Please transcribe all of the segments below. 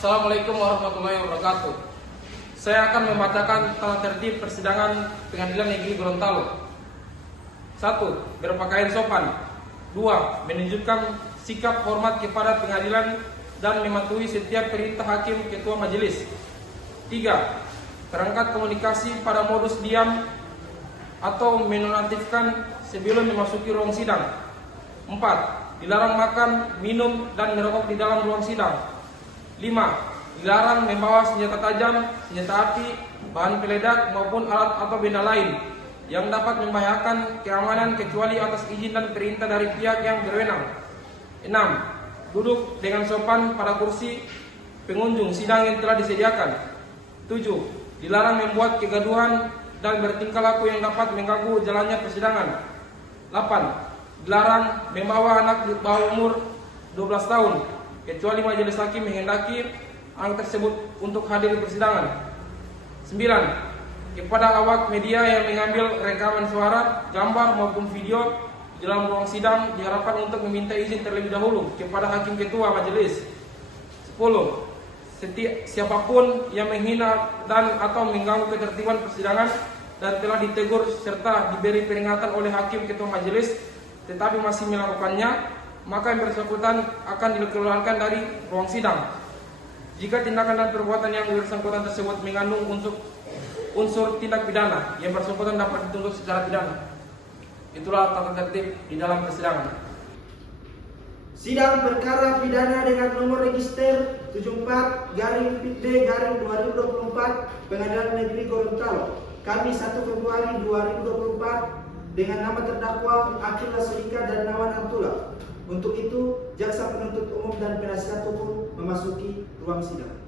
Assalamualaikum warahmatullahi wabarakatuh. Saya akan membacakan tata tertib persidangan Pengadilan Negeri Gorontalo. 1. Berpakaian sopan. 2. Menunjukkan sikap hormat kepada pengadilan dan mematuhi setiap perintah hakim ketua majelis. 3. Perangkat komunikasi pada modus diam atau menonaktifkan sebelum memasuki ruang sidang. 4. Dilarang makan, minum, dan merokok di dalam ruang sidang. 5. Dilarang membawa senjata tajam, senjata api, bahan peledak maupun alat atau benda lain yang dapat membahayakan keamanan kecuali atas izin dan perintah dari pihak yang berwenang. 6. Duduk dengan sopan pada kursi pengunjung sidang yang telah disediakan. 7. Dilarang membuat kegaduhan dan bertingkah laku yang dapat mengganggu jalannya persidangan. 8. Dilarang membawa anak di bawah umur 12 tahun kecuali majelis hakim menghendaki anak tersebut untuk hadir di persidangan. 9. Kepada awak media yang mengambil rekaman suara, gambar maupun video di dalam ruang sidang diharapkan untuk meminta izin terlebih dahulu kepada hakim ketua majelis. 10. Siapapun yang menghina dan atau mengganggu ketertiban persidangan dan telah ditegur serta diberi peringatan oleh hakim ketua majelis tetapi masih melakukannya, maka yang bersangkutan akan dikeluarkan dari ruang sidang. Jika tindakan dan perbuatan yang bersangkutan tersebut mengandung unsur tindak pidana, yang bersangkutan dapat dituntut secara pidana. Itulah tata tertib di dalam persidangan. Sidang perkara pidana dengan nomor register 74-PID-2024 Pengadilan Negeri Gorontalo, Kamis 1 Februari 2024 dengan nama terdakwa Akil Rasulika dan Nawan Antula. Untuk itu, jaksa penuntut umum dan penasihat hukum memasuki ruang sidang.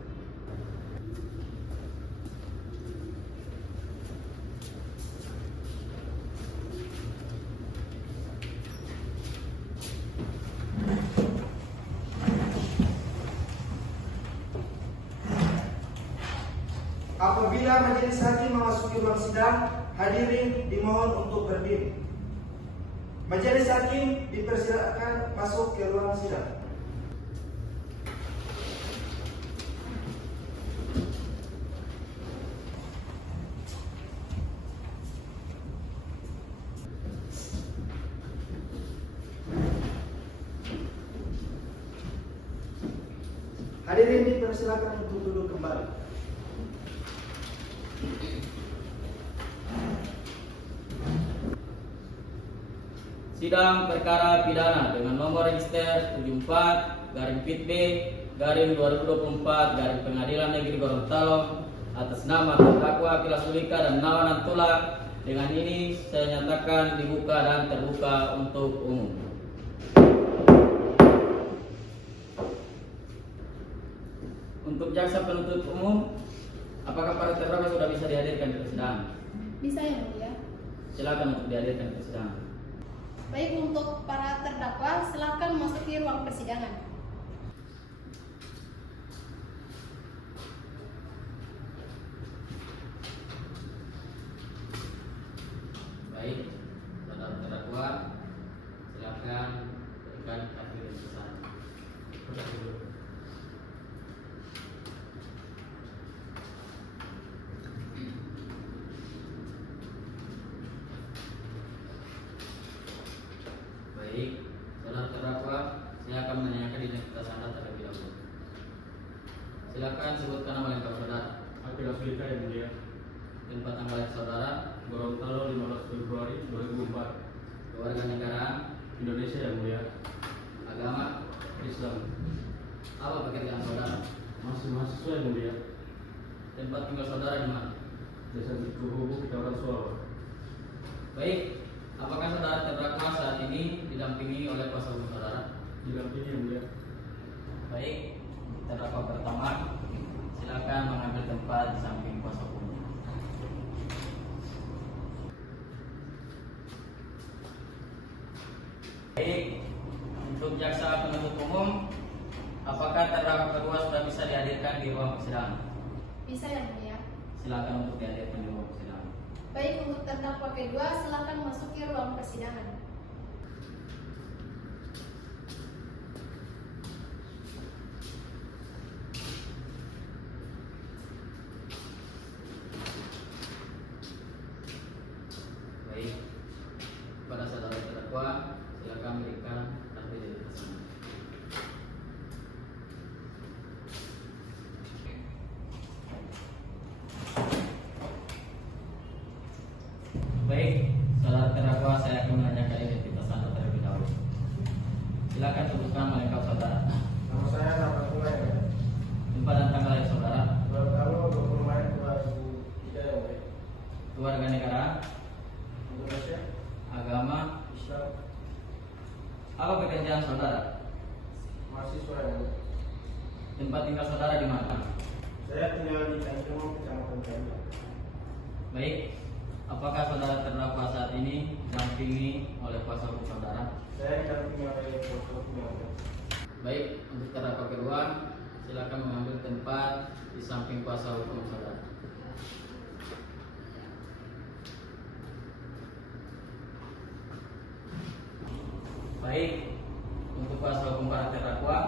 Apabila majelis hakim memasuki ruang sidang, hadirin dimohon untuk berdiri. Majelis hakim dipersilakan masuk ke ruang sidang. Hadirin dipersilakan untuk duduk kembali. Sidang perkara pidana dengan nomor register 74-PID-2024 Pengadilan Negeri Gorontalo atas nama terdakwa Akil Rasulika dan Nawan Antula, dengan ini saya nyatakan dibuka dan terbuka untuk umum. Untuk jaksa penuntut umum, apakah para terdakwa sudah bisa dihadirkan di persidangan? Bisa ya mulia. Silakan untuk dihadirkan di persidangan. Baik, untuk para terdakwa silakan memasuki ruang persidangan. Baik, saudara terdakwa, silakan berikan keterangan pesan. Baik, saudara terdakwa, saya akan menanyakan identitas Anda terlebih dahulu. Silakan sebutkan nama lengkap saudara. Akil Rasulika yang mulia. Tempat tanggal lahir saudara, Gorontalo 15 Februari 2004. keluarga negaraan, Indonesia yang mulia. agama, Islam. apa pekerjaan saudara, Masih mahasiswa yang mulia. tempat tinggal saudara di mana. Desa Cikuhubung, Kecamatan Suara. Baik, apakah saudara terdakwa saat ini didampingi oleh kuasa hukum saudara? Didampingi yang mulia. Baik, terdakwa pertama, silakan mengambil tempat di samping kuasa hukum. Baik, untuk jaksa penuntut umum, apakah terdakwa kedua sudah bisa dihadirkan di ruang persidangan? Bisa ya mulia. Silakan untuk dihadirkan di ruang persidangan. Baik, untuk terdakwa kedua silakan memasuki ruang persidangan. Silakan sebutkan melengkap saudara. Nama saya Dapat Mulai. Tempat dan tanggal lahir saudara. Gorontalo 20 Maret 2003 ya, Pak. Keluarga negara, Indonesia, agama, Islam, apa pekerjaan saudara? mahasiswa ya, Pak. Tempat tinggal saudara di mana? Saya tinggal di Tanjung, Kecamatan Tanjung. Baik, apakah saudara terdakwa saat ini didampingi oleh kuasa hukum saudara? Saya didampingi oleh Dr. Kumail. Baik, untuk terdakwa kedua, silakan mengambil tempat di samping kuasa hukum saudara. Baik, untuk kuasa hukum para terdakwa,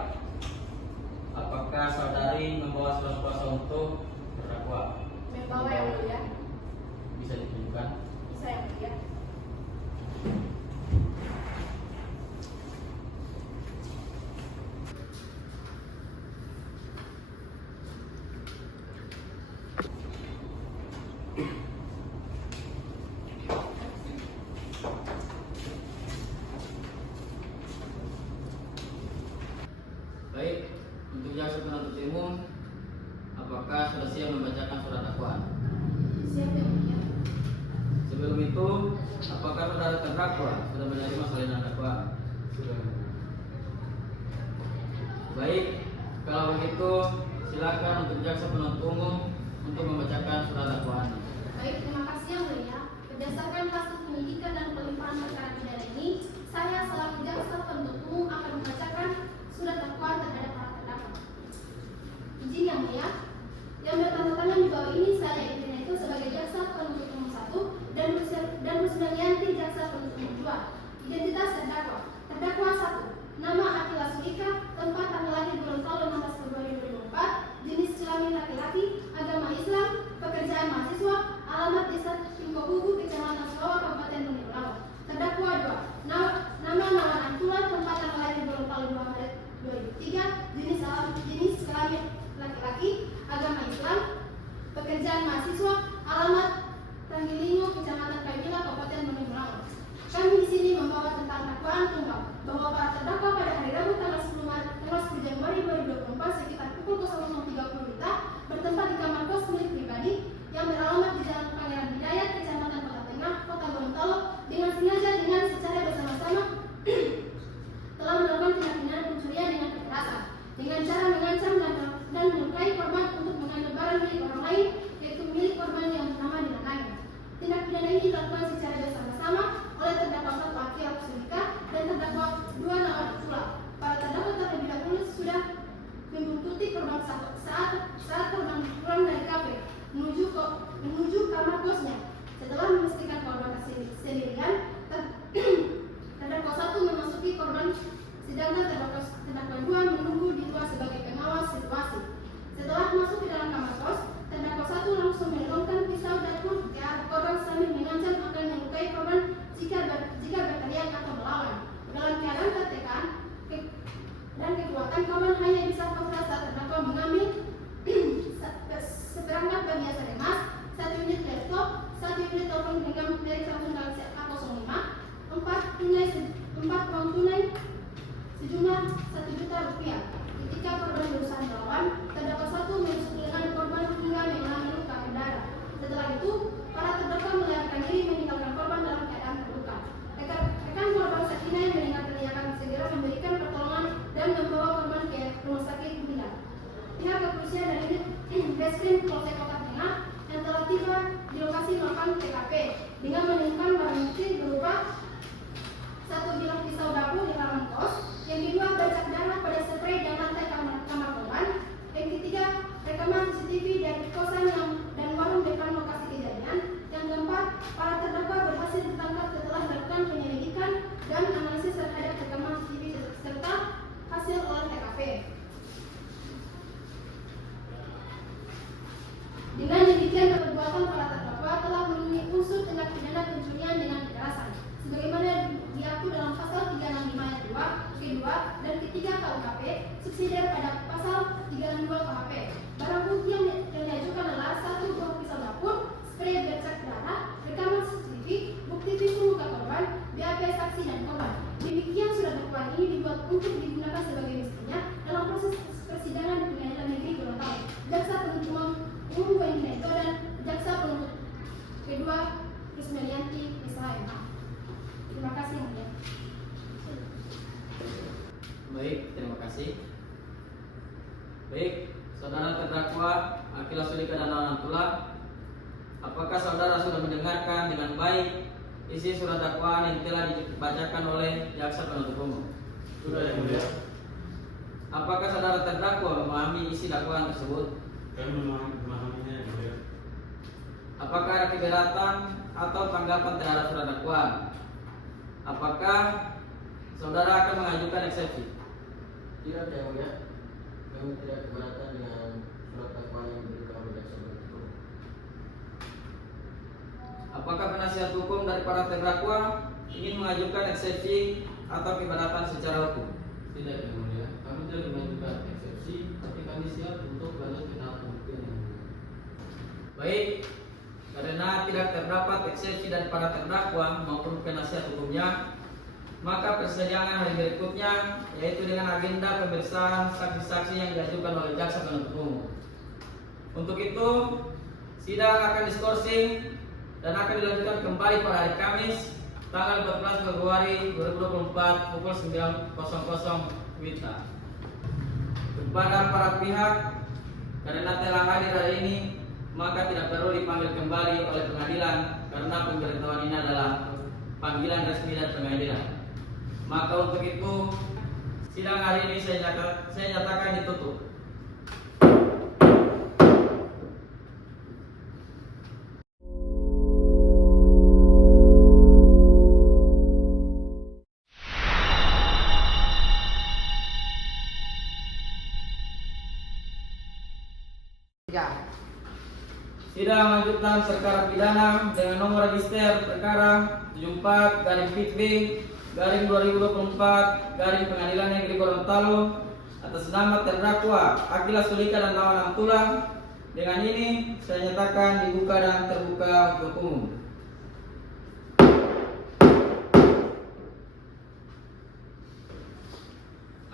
apakah saudari membawa surat kuasa untuk terdakwa? Membawa yang mulia. Bisa ditunjukkan. Bisa yang mulia. Baik, untuk jaksa penuntut umum, apakah sudah siap membacakan surat dakwaan? Siap yang mulia. Sebelum itu, apakah saudara terdakwa sudah menerima salinan dakwaan? Sudah. Baik, kalau begitu silakan untuk jaksa penuntut umum untuk membacakan surat dakwaan. Baik, terima kasih yang mulia. Berdasarkan hasil penyidikan dan pelimpahan perkara pidana ini, saya selaku jaksa penuntut umum akan membacakan surat dakwaan terhadap para terdakwa. Izin yang mulia, yang bertanda tangan di bawah ini saya Edwina itu sebagai jaksa penuntut umum 1 dan Rusmianti jaksa penuntut umum 2. Identitas terdakwa. Terdakwa 1. Nama Akila Sulika, tempat tanggal lahir Gorontalo 16 Februari 2004, jenis kelamin laki-laki, agama Islam, pekerjaan mahasiswa, alamat desa Timbohugu, Kecamatan Sulawa, Kabupaten Bumi Belawan. Terdakwa 2. Nama Nawan Antula, tempat tanggal lahir Gorontalo 2 Maret 2003, jenis kelamin laki-laki, agama Islam, pekerjaan mahasiswa, alamat Tanggilingo, Kecamatan Kaimila, Kabupaten Bumi Belawan. Kami di sini membawa tentang dakwaan tunggal bahwa para terdakwa pada hari Rabu tanggal 10 Januari 2024 sekitar pukul 00.30 WITA bertempat di kamar kos milik pribadi yang beralamat di Jalan Pangeran Hidayat, Kecamatan Kota Tengah, Kota Gorontalo dengan sengaja dengan secara bersama-sama telah melakukan tindak pidana pencurian dengan kekerasan dengan cara mengancam dan melukai korban untuk mengambil barang milik orang lain yaitu milik korban yang bernama dinamainya. Tindak pidana ini dilakukan secara bersama-sama oleh terdakwa 1 Akila Sulika dan terdakwa 2 Nawan Antula. Para terdakwa terlebih dahulu sudah membuntuti korban saat korban pulang dari kafe menuju kamar kosnya. Setelah memastikan korban sendirian, terdakwa 1 memasuki korban, sedangkan terdakwa 2 menunggu di luar sebagai pengawas situasi. Setelah masuk ke dalam kamar kos, terdakwa 1 langsung menodongkan pisau dapur ke arah korban sambil mengancam akan melukai korban jika berteriak atau melawan. Dalam keadaan tertekan dan kekuatan, korban hanya bisa pasrah saat terdakwa mengambil seperangkat perhiasan emas, 1 unit laptop, 1 unit telepon genggam merek Samsung Galaxy A05, 4 uang tunai sejumlah 1 juta rupiah. Ketika korban berusaha melawan, terdakwa 1 menusuk lengan korban hingga mengalami luka berdarah. Setelah itu, para terdakwa melarikan diri meninggalkan korban dalam keadaan terluka. Rekan korban Sakina yang mendengar teriakan segera memberikan pertolongan dan membawa korban ke rumah sakit Bunda. Pihak kepolisian dari Reskrim Polsek Kota Tengah yang telah tiba di lokasi melakukan TKP dengan menemukan barang bukti berupa 1 bilah pisau dapur di halaman kos, yang kedua bercak darah pada spray dan lantai kamar korban, yang ketiga rekaman CCTV dari kosan dan warung depan lokasi kejadian, yang keempat para terdakwa berhasil ditangkap setelah melakukan penyelidikan dan analisis terhadap rekaman CCTV serta hasil olah TKP. Dengan demikian, perbuatan para terdakwa telah memenuhi unsur tindak pidana pencurian dengan kekerasan, sebagaimana diatur dalam pasal 365 ayat 2, kedua dan ketiga KUHP, subsidiar pada pasal 362 KUHP. Barang bukti yang diajukan adalah 1 buah pisau dapur, spray bercak darah, rekaman CCTV, bukti visum muka korban, BAP saksi dan korban. Demikian surat dakwaan ini dibuat untuk digunakan sebagai mestinya dalam proses persidangan di Pengadilan Negeri Gorontalo. Jaksa penuntut umum Wahidina Ito dan jaksa penuntut kedua Rusmelianti SHMH. Terima kasih Yang Mulia. Baik, terima kasih. Baik, saudara terdakwa Akila Sulika dan Nawan Antula, apakah saudara sudah mendengarkan dengan baik isi surat dakwaan yang telah dibacakan oleh jaksa penuntut umum? Sudah Yang Mulia. Apakah saudara terdakwa memahami isi dakwaan tersebut? Kami memahaminya Yang Mulia. Apakah ada keberatan atau tanggapan terhadap surat dakwaan? Apakah saudara akan mengajukan eksepsi? Tidak, Yang Mulia. Kami tidak keberatan dengan surat dakwaan yang diberikan oleh jaksa penuntut umum. Apakah penasihat hukum dari para terdakwa ingin mengajukan eksepsi atau keberatan secara hukum? Tidak, Yang Mulia. Kami tidak mengajukan eksepsi, tapi kami siap untuk lanjut ke tahap pembuktian, Yang Mulia. Baik, karena tidak terdapat eksepsi dari para terdakwa maupun penasihat hukumnya, maka persidangan hari berikutnya yaitu dengan agenda pemeriksaan saksi-saksi yang diajukan oleh jaksa penuntut umum. Untuk itu, sidang akan diskorsing dan akan dilanjutkan kembali pada hari Kamis tanggal 14 Februari 2024 pukul 9.00 WITA. Kepada para pihak, karena telah hadir hari ini, maka tidak perlu dipanggil kembali oleh pengadilan karena pemberitahuan ini adalah panggilan resmi dari pengadilan. Maka untuk itu, sidang hari ini saya nyatakan ditutup. Sidang lanjutan perkara pidana dengan nomor register perkara 74/2024 Pengadilan Negeri Gorontalo atas nama terdakwa Akila Sulika dan Nawan Antula. Dengan ini saya nyatakan dibuka dan terbuka untuk umum.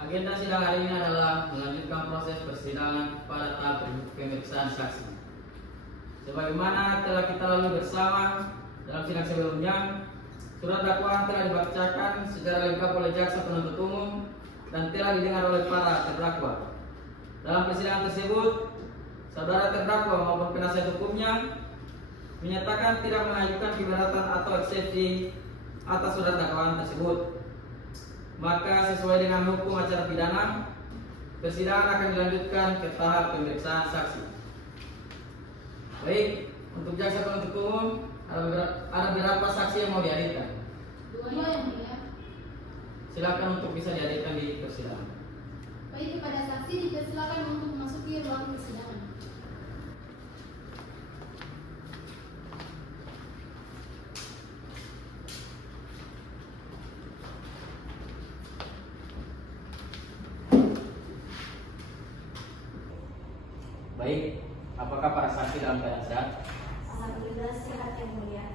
Agenda sidang hari ini adalah melanjutkan proses persidangan pada tahap pemeriksaan saksi. Sebagaimana telah kita lalui bersama dalam sidang sebelumnya, surat dakwaan telah dibacakan secara lengkap oleh jaksa penuntut umum dan telah didengar oleh para terdakwa. Dalam persidangan tersebut, saudara terdakwa maupun penasihat hukumnya menyatakan tidak mengajukan keberatan atau eksepsi atas surat dakwaan tersebut. Maka sesuai dengan hukum acara pidana, persidangan akan dilanjutkan ke tahap pemeriksaan saksi. Baik, untuk jaksa penuntut umum ada berapa saksi yang mau dihadirkan? Dua Yang Mulia. Silakan untuk bisa dihadirkan di persidangan. Baik, kepada saksi dipersilakan untuk memasuki ruang persidangan. Baik, apakah para saksi dalam keadaan sehat? Alhamdulillah sehat Yang Mulia.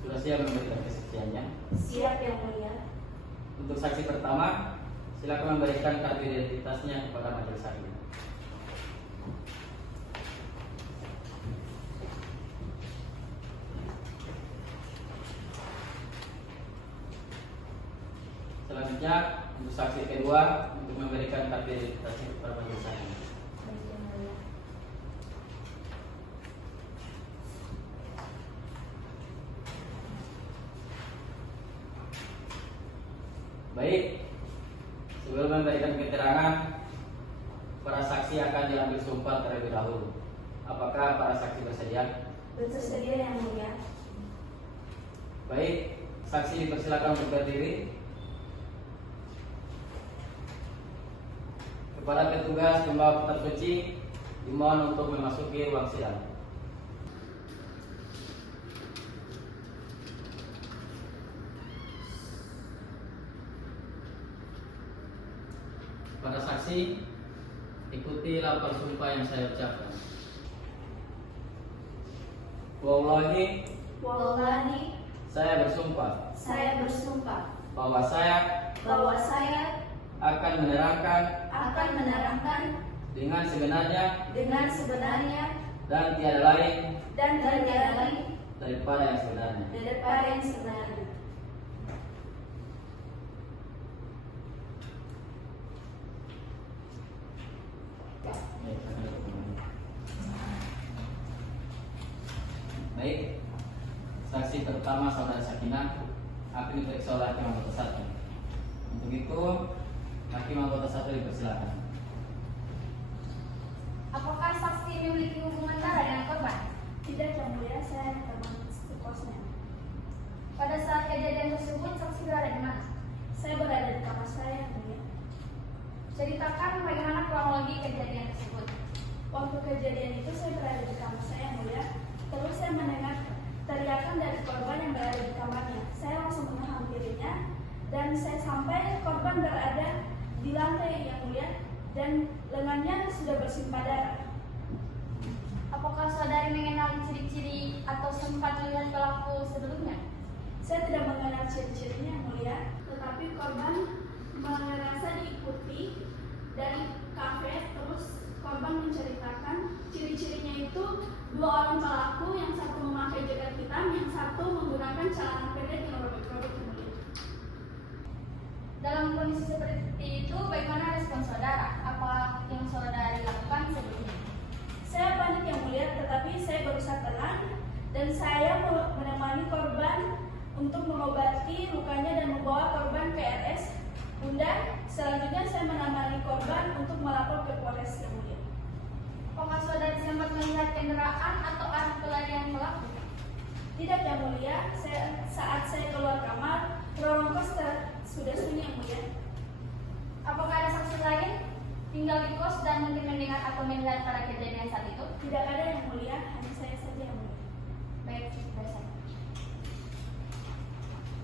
Sudah siap memberikan kesaksiannya? Siap Yang Mulia. Untuk saksi pertama, silakan memberikan kartu identitasnya kepada majelis hakim. Selanjutnya, untuk saksi kedua untuk memberikan kartu identitasnya kepada majelis hakim. Baik Yang Mulia. Baik, sebelum memberikan keterangan, para saksi akan diambil sumpah terlebih dahulu. Apakah para saksi bersedia? Bersedia Yang Mulia. Baik, saksi dipersilakan untuk berdiri. Kepada petugas pembawa kitab suci, dimohon untuk memasuki ruang sidang. Para saksi, ikuti lapor sumpah yang saya ucapkan. Wallahi, Wallahi, saya bersumpah saya bersumpah bahwa saya bahwa saya akan menerangkan dengan sebenarnya dengan sebenarnya dan tiada lain dan tiada lain daripada yang sebenarnya. daripada yang sebenarnya. Baik, saksi pertama saudara Sakinah akan diperiksa oleh hakim anggota 1. Untuk itu, hakim anggota 1 dipersilakan. Apakah saksi memiliki hubungan darah dengan korban? Tidak, Yang Mulia, saya teman sekosnya. Pada saat kejadian tersebut, saksi berada di mana? Saya berada di kamar saya, Yang Mulia. Ceritakan bagaimana kronologi kejadian tersebut. Waktu kejadian itu saya berada di kamar saya, Yang Mulia. Terus saya mendengar teriakan dari korban yang berada di kamarnya. Saya langsung menghampirinya dan saya sampai korban berada di lantai, Yang Mulia, dan lengannya sudah bersimpah darah. Apakah saudari mengenali ciri-ciri atau sempat melihat pelaku sebelumnya? Saya tidak mengenal ciri-cirinya, Yang Mulia, tetapi korban merasa diikuti dari kafe. Terus korban menceritakan ciri-cirinya itu 2 orang pelaku, yang satu memakai jaket hitam, yang satu menggunakan celana pendek yang robek-robek, Yang Mulia. Dalam kondisi seperti itu, bagaimana respon saudara? Apa yang saudari lakukan sebelumnya? Saya panik, Yang Mulia, tetapi saya berusaha tenang dan saya menemani korban untuk mengobati lukanya dan membawa korban ke RS Bunda. Selanjutnya saya menemani korban untuk melapor ke Polres, Yang Mulia. Apakah saudari sempat melihat kendaraan atau arah pelarian pelaku? Tidak, Yang Mulia, saat saya keluar kamar, ruang kos sudah sunyi, Yang Mulia. Apakah ada saksi lain tinggal di kos dan mungkin mendengar atau melihat pada kejadian saat itu? Tidak ada, Yang Mulia, hanya saya saja, Yang Mulia. Baik, sudah saya.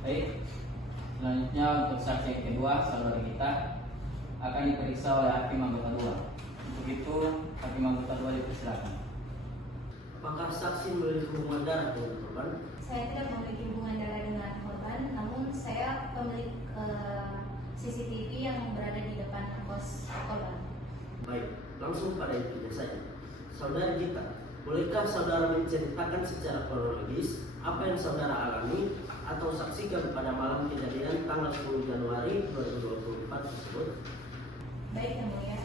Baik, selanjutnya untuk saksi yang kedua, saudara kita akan diperiksa oleh hakim anggota 2. Untuk itu, hakim anggota 2 dipersilakan. Apakah saksi memiliki hubungan darah dengan korban? Saya tidak memiliki hubungan darah dengan korban, namun saya pemilik CCTV yang berada di depan kos korban. Baik, langsung pada intinya saja. Saudara kita, bolehkah saudara menceritakan secara kronologis apa yang saudara alami atau saksikan pada malam kejadian tanggal 10 Januari 2024 tersebut? Baik, Yang Mulia.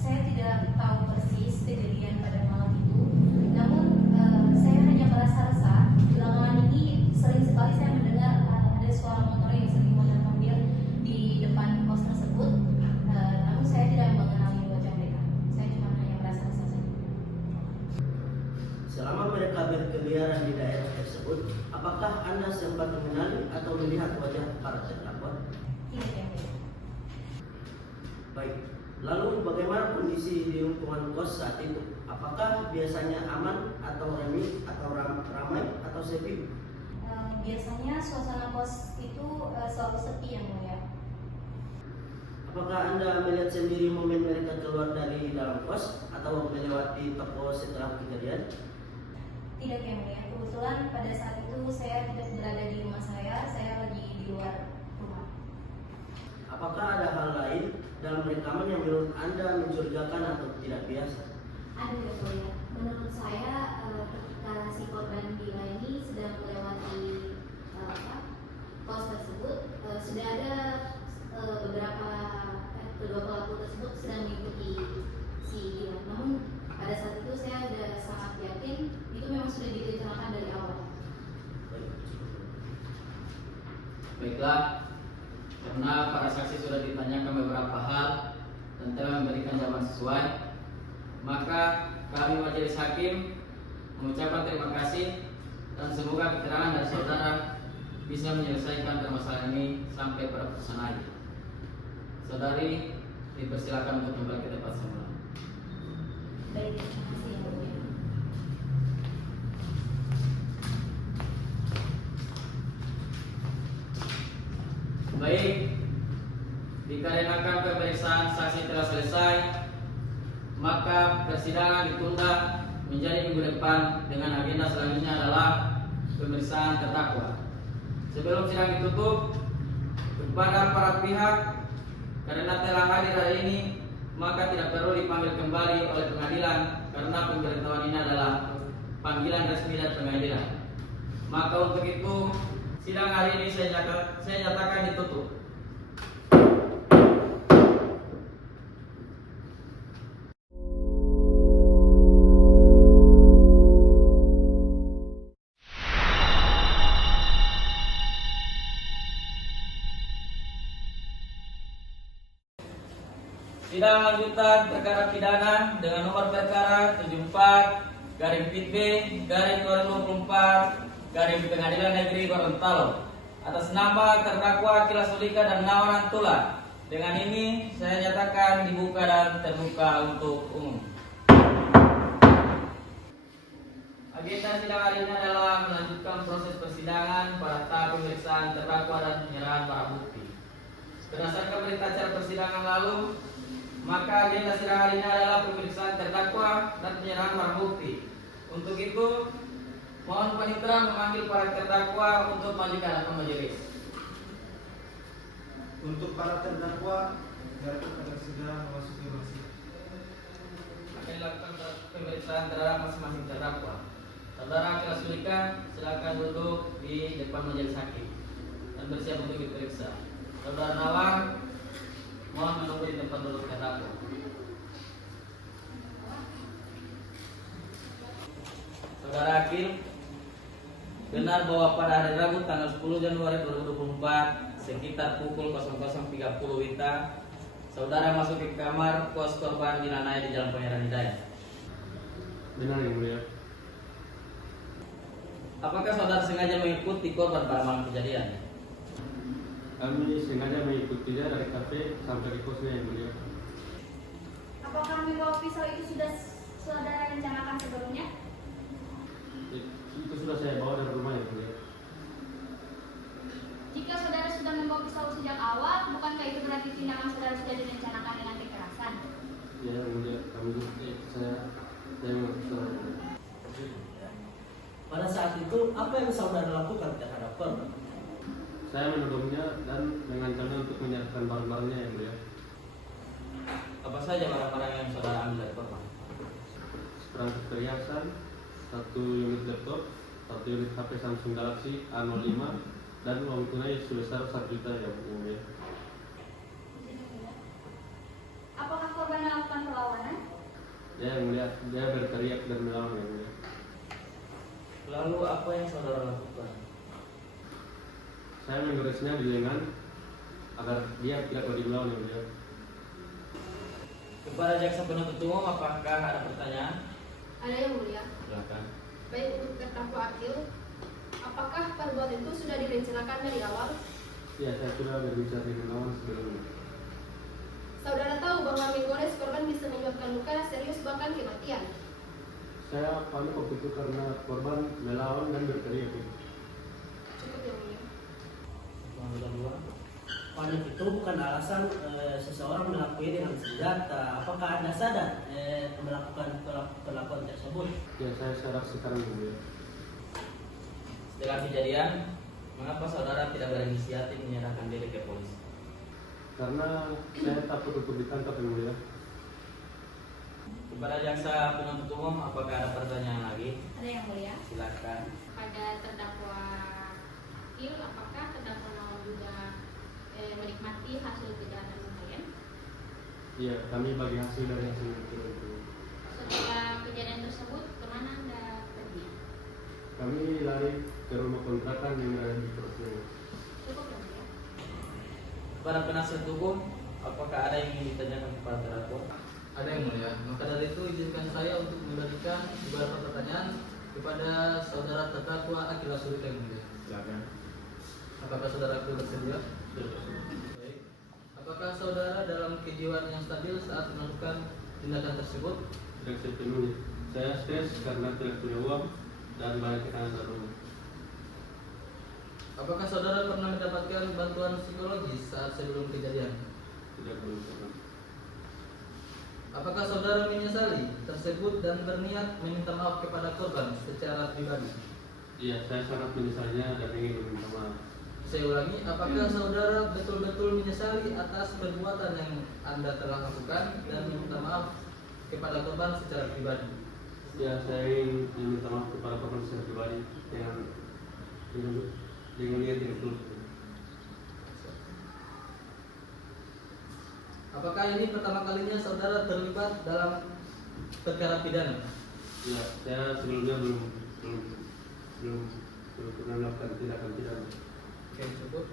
Saya tidak tahu persis kejadian pada malam itu, namun saya hanya merasa resah. Belakangan ini sering sekali saya mendengar ada suara motor yang sering mondar-mandir di depan kos tersebut. Namun saya tidak mengenali wajah mereka. Saya cuma hanya merasa resah saja. Selama mereka berkeliaran di daerah tersebut, apakah Anda sempat mengenali atau melihat wajah para terdakwa? Tidak, Yang Mulia. Baik, lalu bagaimana kondisi di lingkungan kos saat itu? Apakah biasanya aman atau ramai atau sepi? Biasanya suasana kos itu selalu sepi, Yang Mulia. Apakah Anda melihat sendiri momen mereka keluar dari dalam kos atau melewati toko setelah kejadian? Tidak, Yang Mulia. Kebetulan pada saat itu saya tidak berada di rumah saya lagi di luar rumah. Apakah ada hal lain dalam rekaman yang menurut Anda mencurigakan atau tidak biasa? Ada, Yang Mulia. Menurut saya ketika si korban Bila ini sedang melewati pos tersebut, sudah ada beberapa kedua pelaku tersebut sedang mengikuti si Bila. Namun pada saat itu saya sudah sangat yakin itu memang sudah direncanakan dari awal. Baiklah, karena para saksi sudah ditanyakan beberapa hal dan telah memberikan jawaban sesuai, maka kami majelis hakim mengucapkan terima kasih dan semoga keterangan dari saudara bisa menyelesaikan permasalahan ini sampai pada putusan akhir. Saudari dipersilakan untuk kembali ke tempat semula. Baik, terima kasih, Yang Mulia. Baik, dikarenakan pemeriksaan saksi telah selesai, maka persidangan ditunda menjadi minggu depan dengan agenda selanjutnya adalah pemeriksaan terdakwa. Sebelum sidang ditutup, Kepada para pihak, karena telah hadir hari ini, maka tidak perlu dipanggil kembali oleh pengadilan karena pemberitahuan ini adalah panggilan resmi dari pengadilan. Maka untuk itu, sidang hari ini saya nyatakan ditutup. Sidang lanjutan perkara pidana dengan nomor perkara 74/PB/2024 Pengadilan Negeri Gorontalo atas nama terdakwa Akila Sulika dan Nawan Antula. Dengan ini saya nyatakan dibuka dan terbuka untuk umum. Agenda sidang hari ini adalah melanjutkan proses persidangan pada tahap pemeriksaan terdakwa dan penyerahan barang bukti. Berdasarkan berita acara persidangan lalu, maka agenda sidang hari ini adalah pemeriksaan terdakwa dan penyerahan barang bukti. Untuk itu, mohon panitera memanggil para terdakwa untuk maju ke hadapan majelis. Untuk para terdakwa, diharapkan agar segera memasuki masjid. Akan dilakukan pemeriksaan terhadap masing-masing terdakwa. Saudara Akila Sulika, silakan duduk di depan majelis hakim dan bersiap untuk diperiksa. Saudara Nawan, mohon menunggu di tempat duduk terdakwa. Saudara Akil, benar bahwa pada hari Rabu tanggal 10 Januari 2024 sekitar pukul 00.30 WITA, saudara masuk ke kamar kos korban Dinanaya di Jalan Pangeran Hidayat. Benar yang mulia. Apakah saudara sengaja mengikuti korban pada malam kejadian? Kami sengaja mengikutinya dari kafe sampai ke kosnya yang mulia. Apakah membawa pisau itu sudah saudara rencanakan sebelumnya? Itu sudah saya bawa dari rumah yang mulia. Jika saudara sudah membawa pisau sejak awal, bukankah itu berarti tindakan saudara sudah direncanakan dengan kekerasan? Ya yang mulia, saya mengerti. Pada saat itu, apa yang saudara lakukan terhadap korban? Saya menodongnya dan mengancamnya untuk menyerahkan barang-barangnya yang mulia. Apa saja barang-barang yang saudara ambil dari korban? Perangkat perhiasan, 1 unit laptop, 1 unit HP Samsung Galaxy A05, dan uang tunai sebesar 1 juta yang mulia. Apakah korban melakukan perlawanan? Ya yang mulia, dia berteriak dan melawan yang mulia. Lalu apa yang saudara lakukan? Saya menggores-nya di lengan agar dia tidak lagi melawan yang mulia. Kepada jaksa penuntut umum, apakah ada pertanyaan? Ada yang mulia. Silakan. Baik, untuk terdakwa Akil, apakah perbuatan itu sudah direncanakan dari awal? Ya, saya sudah berbicara dengan lawan sebelumnya. Saudara tahu bahwa menggores korban bisa menyebabkan luka serius bahkan kematian. Saya panik waktu itu karena korban melawan dan berteriak. Cukup yang mulia. Panik itu bukan alasan seseorang melakukannya dengan senjata. Apakah Anda sadar melakukan perlakuan tersebut? Ya, saya sadar sekarang yang mulia. Setelah kejadian, mengapa saudara tidak berinisiatif menyerahkan diri ke polisi? Karena saya takut untuk ditangkap yang mulia. Kepada jaksa penuntut umum, apakah ada pertanyaan lagi? Ada yang mulia. Silakan. Pada terdakwa Akil, apakah terdakwa Nawan juga menikmati hasil kejahatan kalian? Iya, kami bagi hasil dari hasil itu. Setelah kejadian tersebut, kemana Anda pergi? Kami lari ke rumah kontrakan yang ada di Perosneo. Cukup yang mulia. Kepada penasihat hukum, apakah ada yang ingin ditanyakan kepada terdakwa? Ada yang mulia. Maka dari itu izinkan saya untuk memberikan beberapa pertanyaan kepada saudara terdakwa Akila Sulika yang mulia. Silakan. Apakah saudara bersedia? Baik. Apakah saudara dalam kejiwaan yang stabil saat melakukan tindakan tersebut? Tidak sepenuhnya. Saya stres karena tidak punya uang dan banyak tekanan dari rumah. Apakah saudara pernah mendapatkan bantuan psikologis saat sebelum kejadian? Tidak belum pernah. Apakah saudara menyesali tersebut dan berniat meminta maaf kepada korban secara pribadi? Iya, saya sangat menyesalinya dan ingin meminta maaf. Saya ulangi, apakah saudara betul-betul menyesali atas perbuatan yang Anda telah lakukan dan meminta maaf kepada korban secara pribadi? Ya, saya ingin meminta maaf kepada korban secara pribadi dengan niat yang tulus. Apakah ini pertama kalinya saudara terlibat dalam perkara pidana? Ya, saya sebelumnya belum pernah melakukan tindakan pidana. Oke, cukup.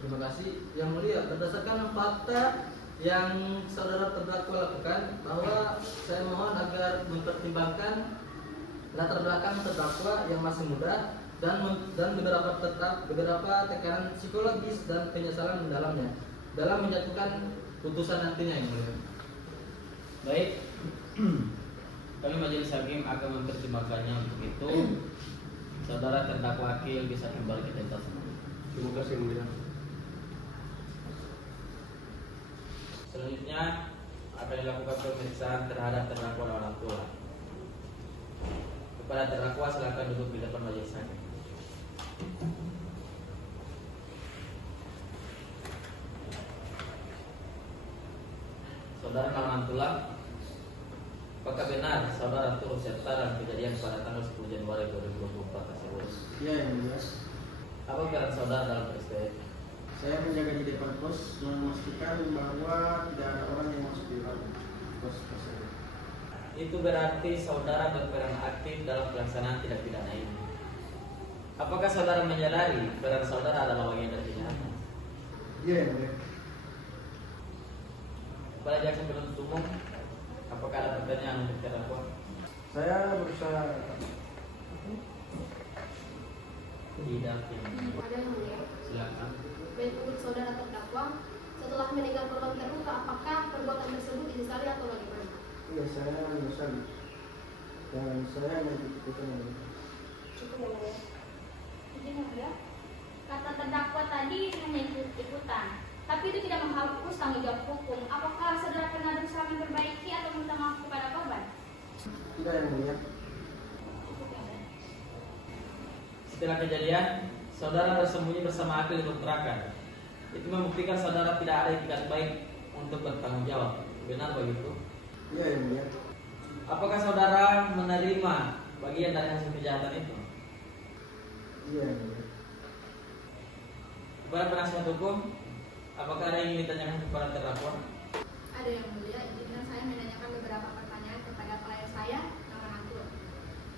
Terima kasih. Yang mulia, berdasarkan fakta yang saudara terdakwa lakukan, bahwa saya mohon agar mempertimbangkan latar belakang terdakwa yang masih muda dan beberapa tekanan psikologis dan penyesalan mendalamnya dalam menjatuhkan putusan nantinya, yang mulia. Baik, kami majelis hakim akan mempertimbangkannya. Untuk itu, saudara terdakwa Akil bisa kembali ke tempat semula. Terima kasih, Mulia. Selanjutnya akan dilakukan pemeriksaan terhadap terdakwa dan orang tua. Kepada terdakwa silakan duduk di depan majelis hakim. Saudara Marmantula, apakah benar saudara turut serta dalam kejadian pada tanggal 10 Januari 2024 tersebut? Ya, yang mulia. Apa peran saudara dalam peristiwa itu? Saya menjaga di depan pos dan memastikan bahwa tidak ada orang yang masuk di dalam pos tersebut. Itu berarti saudara berperan aktif dalam pelaksanaan tindak pidana ini. Apakah saudara menyadari peran saudara adalah bagian dari kejahatan? Iya, yang mulia. Kepada jaksa penuntut umum, apakah ada pertanyaan untuk terdakwa? Saya berusaha. Tidak. Ada yang mulia. Silakan. Menurut saudara terdakwa, setelah meninggal korban terluka, apakah perbuatan tersebut disesali atau bagaimana? Iya, saya menyesali. Dan saya mengikuti yang mulia. Cukup ya mulia. Izin yang mulia. Kata terdakwa tadi hanya ikut-ikutan, tapi itu tidak menghapus tanggung jawab hukum. Apakah saudara pernah berusaha memperbaiki atau minta maaf kepada korban? Tidak, yang mulia. Cukup ya mulia. Setelah kejadian, saudara bersembunyi bersama Akil di kontrakan. Itu membuktikan saudara tidak ada itikat baik untuk bertanggung jawab. Benar begitu? Iya, yang mulia. Apakah saudara menerima bagian dari hasil kejahatan itu? Iya, yang mulia. Kepada penasihat hukum, apakah ada yang ingin ditanyakan kepada terdakwa? Ada yang mulia, izinkan saya menanyakan beberapa pertanyaan kepada klien saya, Nawan Antul.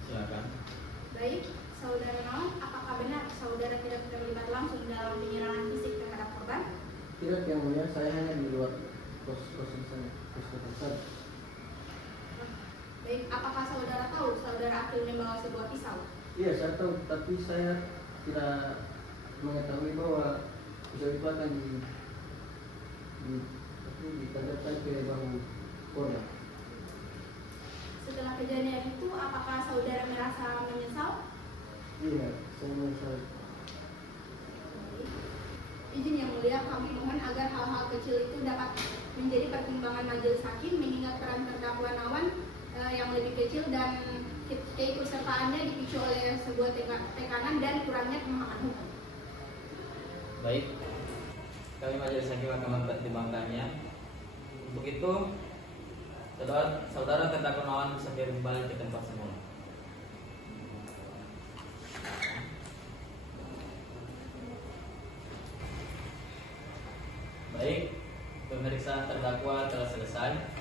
Silakan. Baik, saudara Nawan, apakah benar saudara tidak terlibat langsung dalam penyerangan fisik terhadap korban? Tidak, yang mulia. Saya hanya di luar pos saya. Baik, apakah saudara tahu saudara Akil membawa sebuah pisau? Iya, saya tahu, tapi saya tidak mengetahui bahwa pisau itu akan ditadapkan ke bahu korban. Setelah kejadian itu, apakah saudara merasa menyesal? Iya, saya menyesal. Izin yang mulia, kami mohon agar hal-hal kecil itu dapat menjadi pertimbangan majelis hakim mengingat peran terdakwa Nawan yang lebih kecil dan keikutsertaannya dipicu oleh sebuah tekanan dan kurangnya pemahaman hukum. Baik, kami majelis hakim akan mempertimbangkannya. Untuk itu, saudara terdakwa Nawan bisa kembali ke tempat semula. Baik, pemeriksaan terdakwa telah selesai.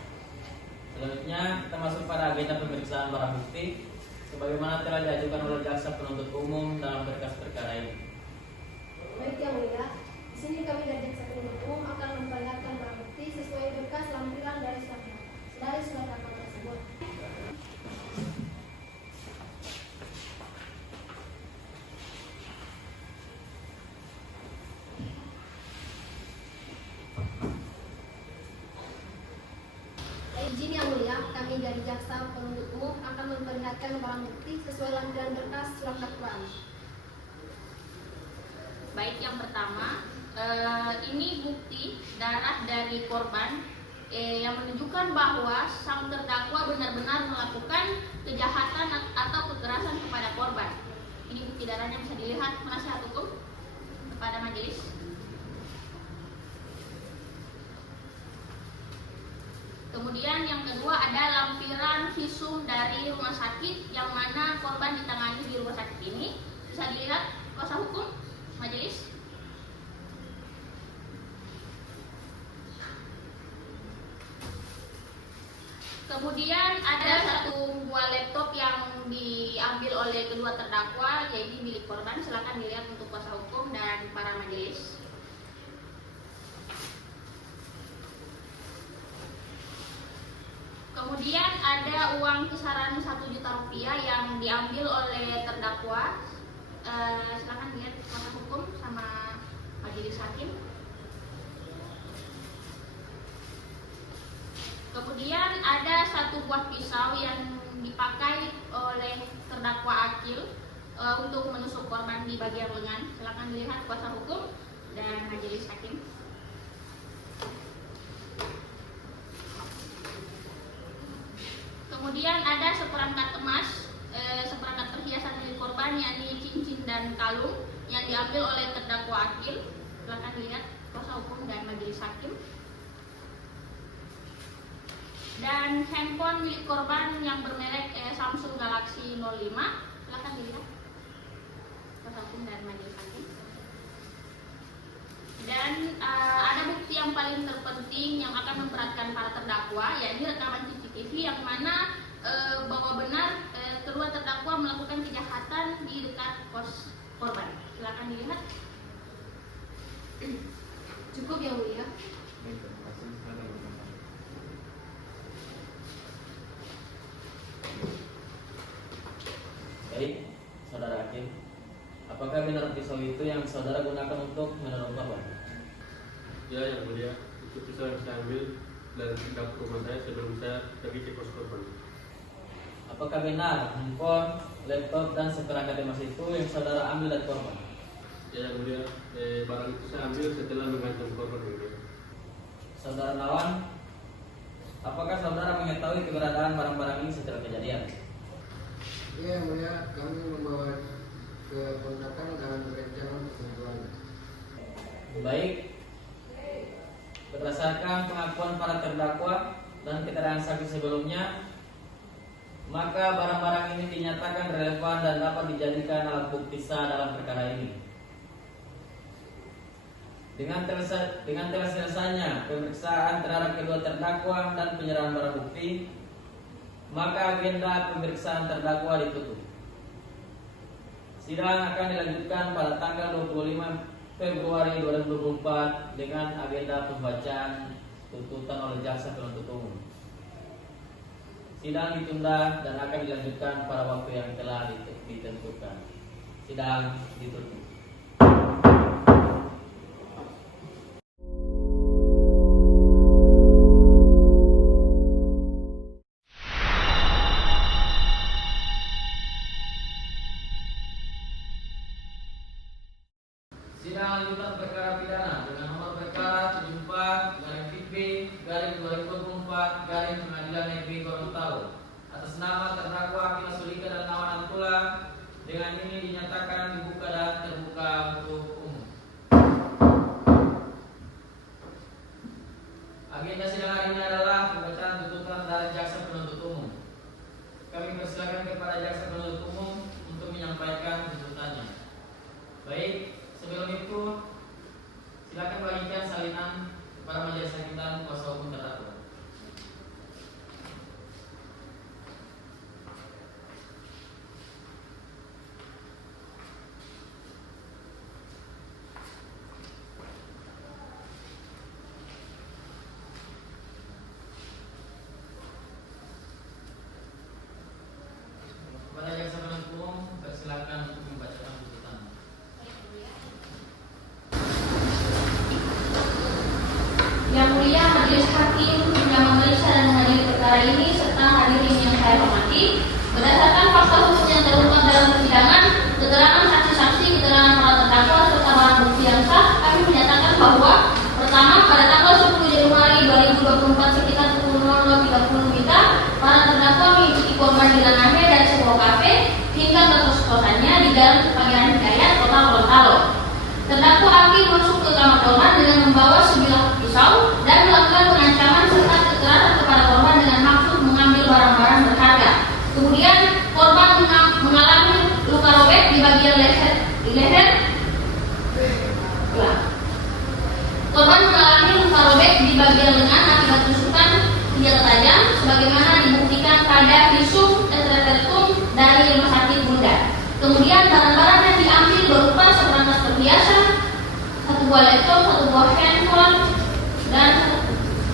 Selanjutnya kita masuk pada agenda pemeriksaan barang bukti sebagaimana telah diajukan oleh jaksa penuntut umum dalam berkas perkara ini. Baik yang mulia, di sini kami dari jaksa penuntut umum akan memperlihatkan barang bukti sesuai berkas lampiran dari surat dakwaan tersebut. Izin yang mulia, kami dari jaksa penuntut umum akan memperlihatkan barang bukti sesuai lampiran berkas surat dakwaan. Baik, yang pertama, ini bukti darah dari korban yang menunjukkan bahwa sang terdakwa benar-benar melakukan kejahatan atau kekerasan kepada korban. Ini bukti darahnya bisa dilihat penasihat hukum. kepada majelis. Kemudian yang kedua ada lampiran visum dari rumah sakit yang mana korban ditangani di rumah sakit ini. Bisa dilihat kuasa hukum majelis. Kemudian ada satu buah laptop yang diambil oleh kedua terdakwa, yaitu milik korban. Silakan dilihat untuk kuasa hukum dan para majelis. Kemudian ada uang kisaran 1 juta rupiah yang diambil oleh terdakwa. Silakan lihat kuasa hukum sama majelis hakim. Kemudian ada satu buah pisau yang dipakai oleh terdakwa Akil untuk menusuk korban di bagian lengan. Silakan dilihat kuasa hukum dan majelis hakim. Kemudian ada seperangkat emas, seperangkat perhiasan milik korban, yakni cincin dan kalung yang diambil oleh terdakwa Akil. Silakan dilihat kuasa hukum dan majelis hakim. Dan handphone milik korban yang bermerek Samsung Galaxy 05. Silakan dilihat kuasa hukum dan majelis hakim. Dan ada bukti yang paling terpenting yang akan memberatkan para terdakwa, yakni rekaman CCTV yang mana bahwa benar kedua terdakwa melakukan kejahatan di dekat kos korban. Silakan dilihat. Cukup ya Mulia. Baik, saudara hakim, apakah benar pisau itu yang saudara gunakan untuk menolong korban? Ya, yang mulia, itu pisau yang saya ambil dari dapur rumah saya sebelum saya pergi ke kos korban. Apakah benar handphone, laptop, dan seperangkat emas itu yang saudara ambil dari korban? Ya, yang mulia, barang itu saya ambil setelah mengancam korban. Yang mulia. Saudara Nawan, apakah saudara mengetahui keberadaan barang-barang ini setelah kejadian? Ya, yang mulia, kami membawa ke kontrakan dan berencana untuk menjual. Baik, berdasarkan pengakuan para terdakwa dan keterangan saksi sebelumnya, maka barang-barang ini dinyatakan relevan dan dapat dijadikan alat bukti sah dalam perkara ini. Dengan telah selesainya pemeriksaan terhadap kedua terdakwa dan penyerahan barang bukti, maka agenda pemeriksaan terdakwa ditutup. Sidang akan dilanjutkan pada tanggal 25 Februari 2024 dengan agenda pembacaan tuntutan oleh jaksa penuntut umum. Sidang ditunda dan akan dilanjutkan pada waktu yang telah ditentukan. Sidang ditutup. Sidang lanjutan perkara pidana dengan nomor perkara 74/B/2024 Pengadilan Negeri Gorontalo atas nama terdakwa Akil Sulika dan Nawan Antula dengan ini dinyatakan dibuka dan terbuka untuk umum. Agenda sidang hari ini adalah pembacaan tuntutan dari jaksa penuntut umum. Kami persilakan kepada jaksa penuntut umum untuk menyampaikan tuntutannya. Baik. Sebelum itu, silakan bagikan salinan kepada majelis hakim dan kuasa hukum terdakwa. Kepada jaksa penuntut umum, persilakan untuk membacakan tuntutan. Yang Mulia Majelis Hakim yang memeriksa dan mengadili perkara ini serta hadirin yang saya hormati, berdasarkan fakta hukum yang terungkap dalam persidangan, keterangan saksi-saksi, keterangan para terdakwa serta barang bukti yang sah, kami menyatakan bahwa pertama, pada tanggal 10 Januari 2024 sekitar pukul 00.30 WIB, para terdakwa mengikuti korban di lengannya dari sebuah kafe hingga ke kos-kosannya di Jalan Kepangeran Hidayat, Kota Gorontalo. Terdakwa Akil masuk ke kamar korban dengan membawa sebilah pisau dan melakukan pengancaman serta kekerasan kepada korban dengan maksud mengambil barang-barang berharga. Kemudian korban mengalami luka robek di bagian leher. Korban mengalami luka robek di bagian lengan akibat tusukan senjata tajam, sebagaimana dibuktikan pada visum et repertum dari Rumah Sakit Bunda. Kemudian barang-barang yang diambil berupa seperangkat perhiasan, satu buah laptop, satu buah handphone, dan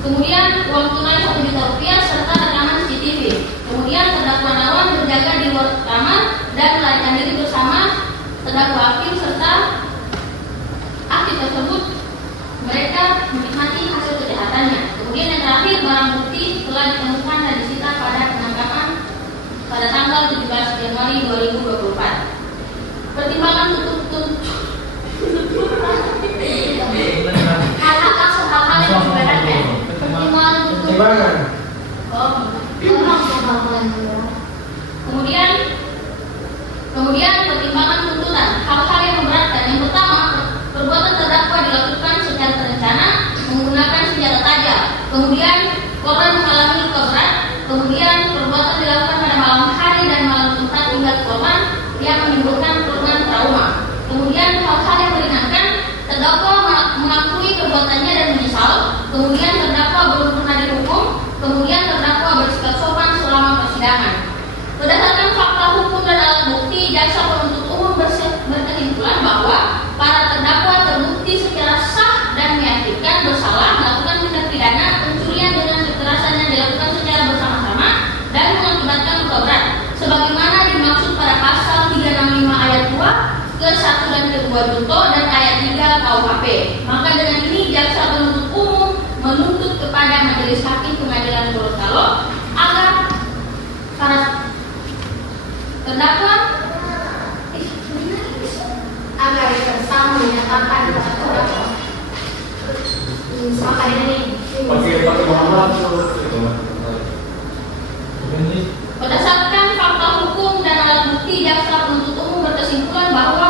kemudian uang tunai 1 juta rupiah serta rekaman CCTV. Kemudian terdakwa Nawan berjaga di luar kamar dan melarikan diri bersama terdakwa Akil serta Akil tersebut. Mereka menikmati hasil kejahatannya. Kemudian yang terakhir, barang bukti telah ditemukan dan disita pada penangkapan pada tanggal 17 Januari 2024. Pertimbangan hal-hal yang memberatkan. Pertimbangan. Kemudian pertimbangan tuntutan hal-hal yang memberatkan. Yang pertama, perbuatan terdakwa dilakukan secara terencana menggunakan senjata tajam. Kemudian korban mengalami luka berat. Kemudian perbuatan dilakukan pada malam hari dan malam tempat tinggal korban yang menimbulkan korban trauma. Kemudian hal-hal yang meringankan, terdakwa mengakui perbuatannya dan menyesal. Kemudian terdakwa belum pernah dihukum. Kemudian terdakwa bersikap sopan selama persidangan. Berdasarkan fakta hukum dan alat bukti, jaksa penuntut umum berkesimpulan bahwa para terdakwa terbukti secara sah dan meyakinkan bersalah melakukan tindak pidana pencurian dengan kekerasan yang dilakukan secara bersama-sama dan mengakibatkan luka berat, sebagaimana dimaksud pada pasal 365 ayat 2 ke-1 dan ke-2 junto dan ayat 3 KUHP. Maka dengan ini jaksa penuntut umum menuntut kepada Majelis Hakim Pengadilan Gorontalo agar para terdakwa agar bersama menyatakan terdakwa sama ini. Berdasarkan fakta hukum dan alat bukti, jaksa penuntut umum berkesimpulan bahwa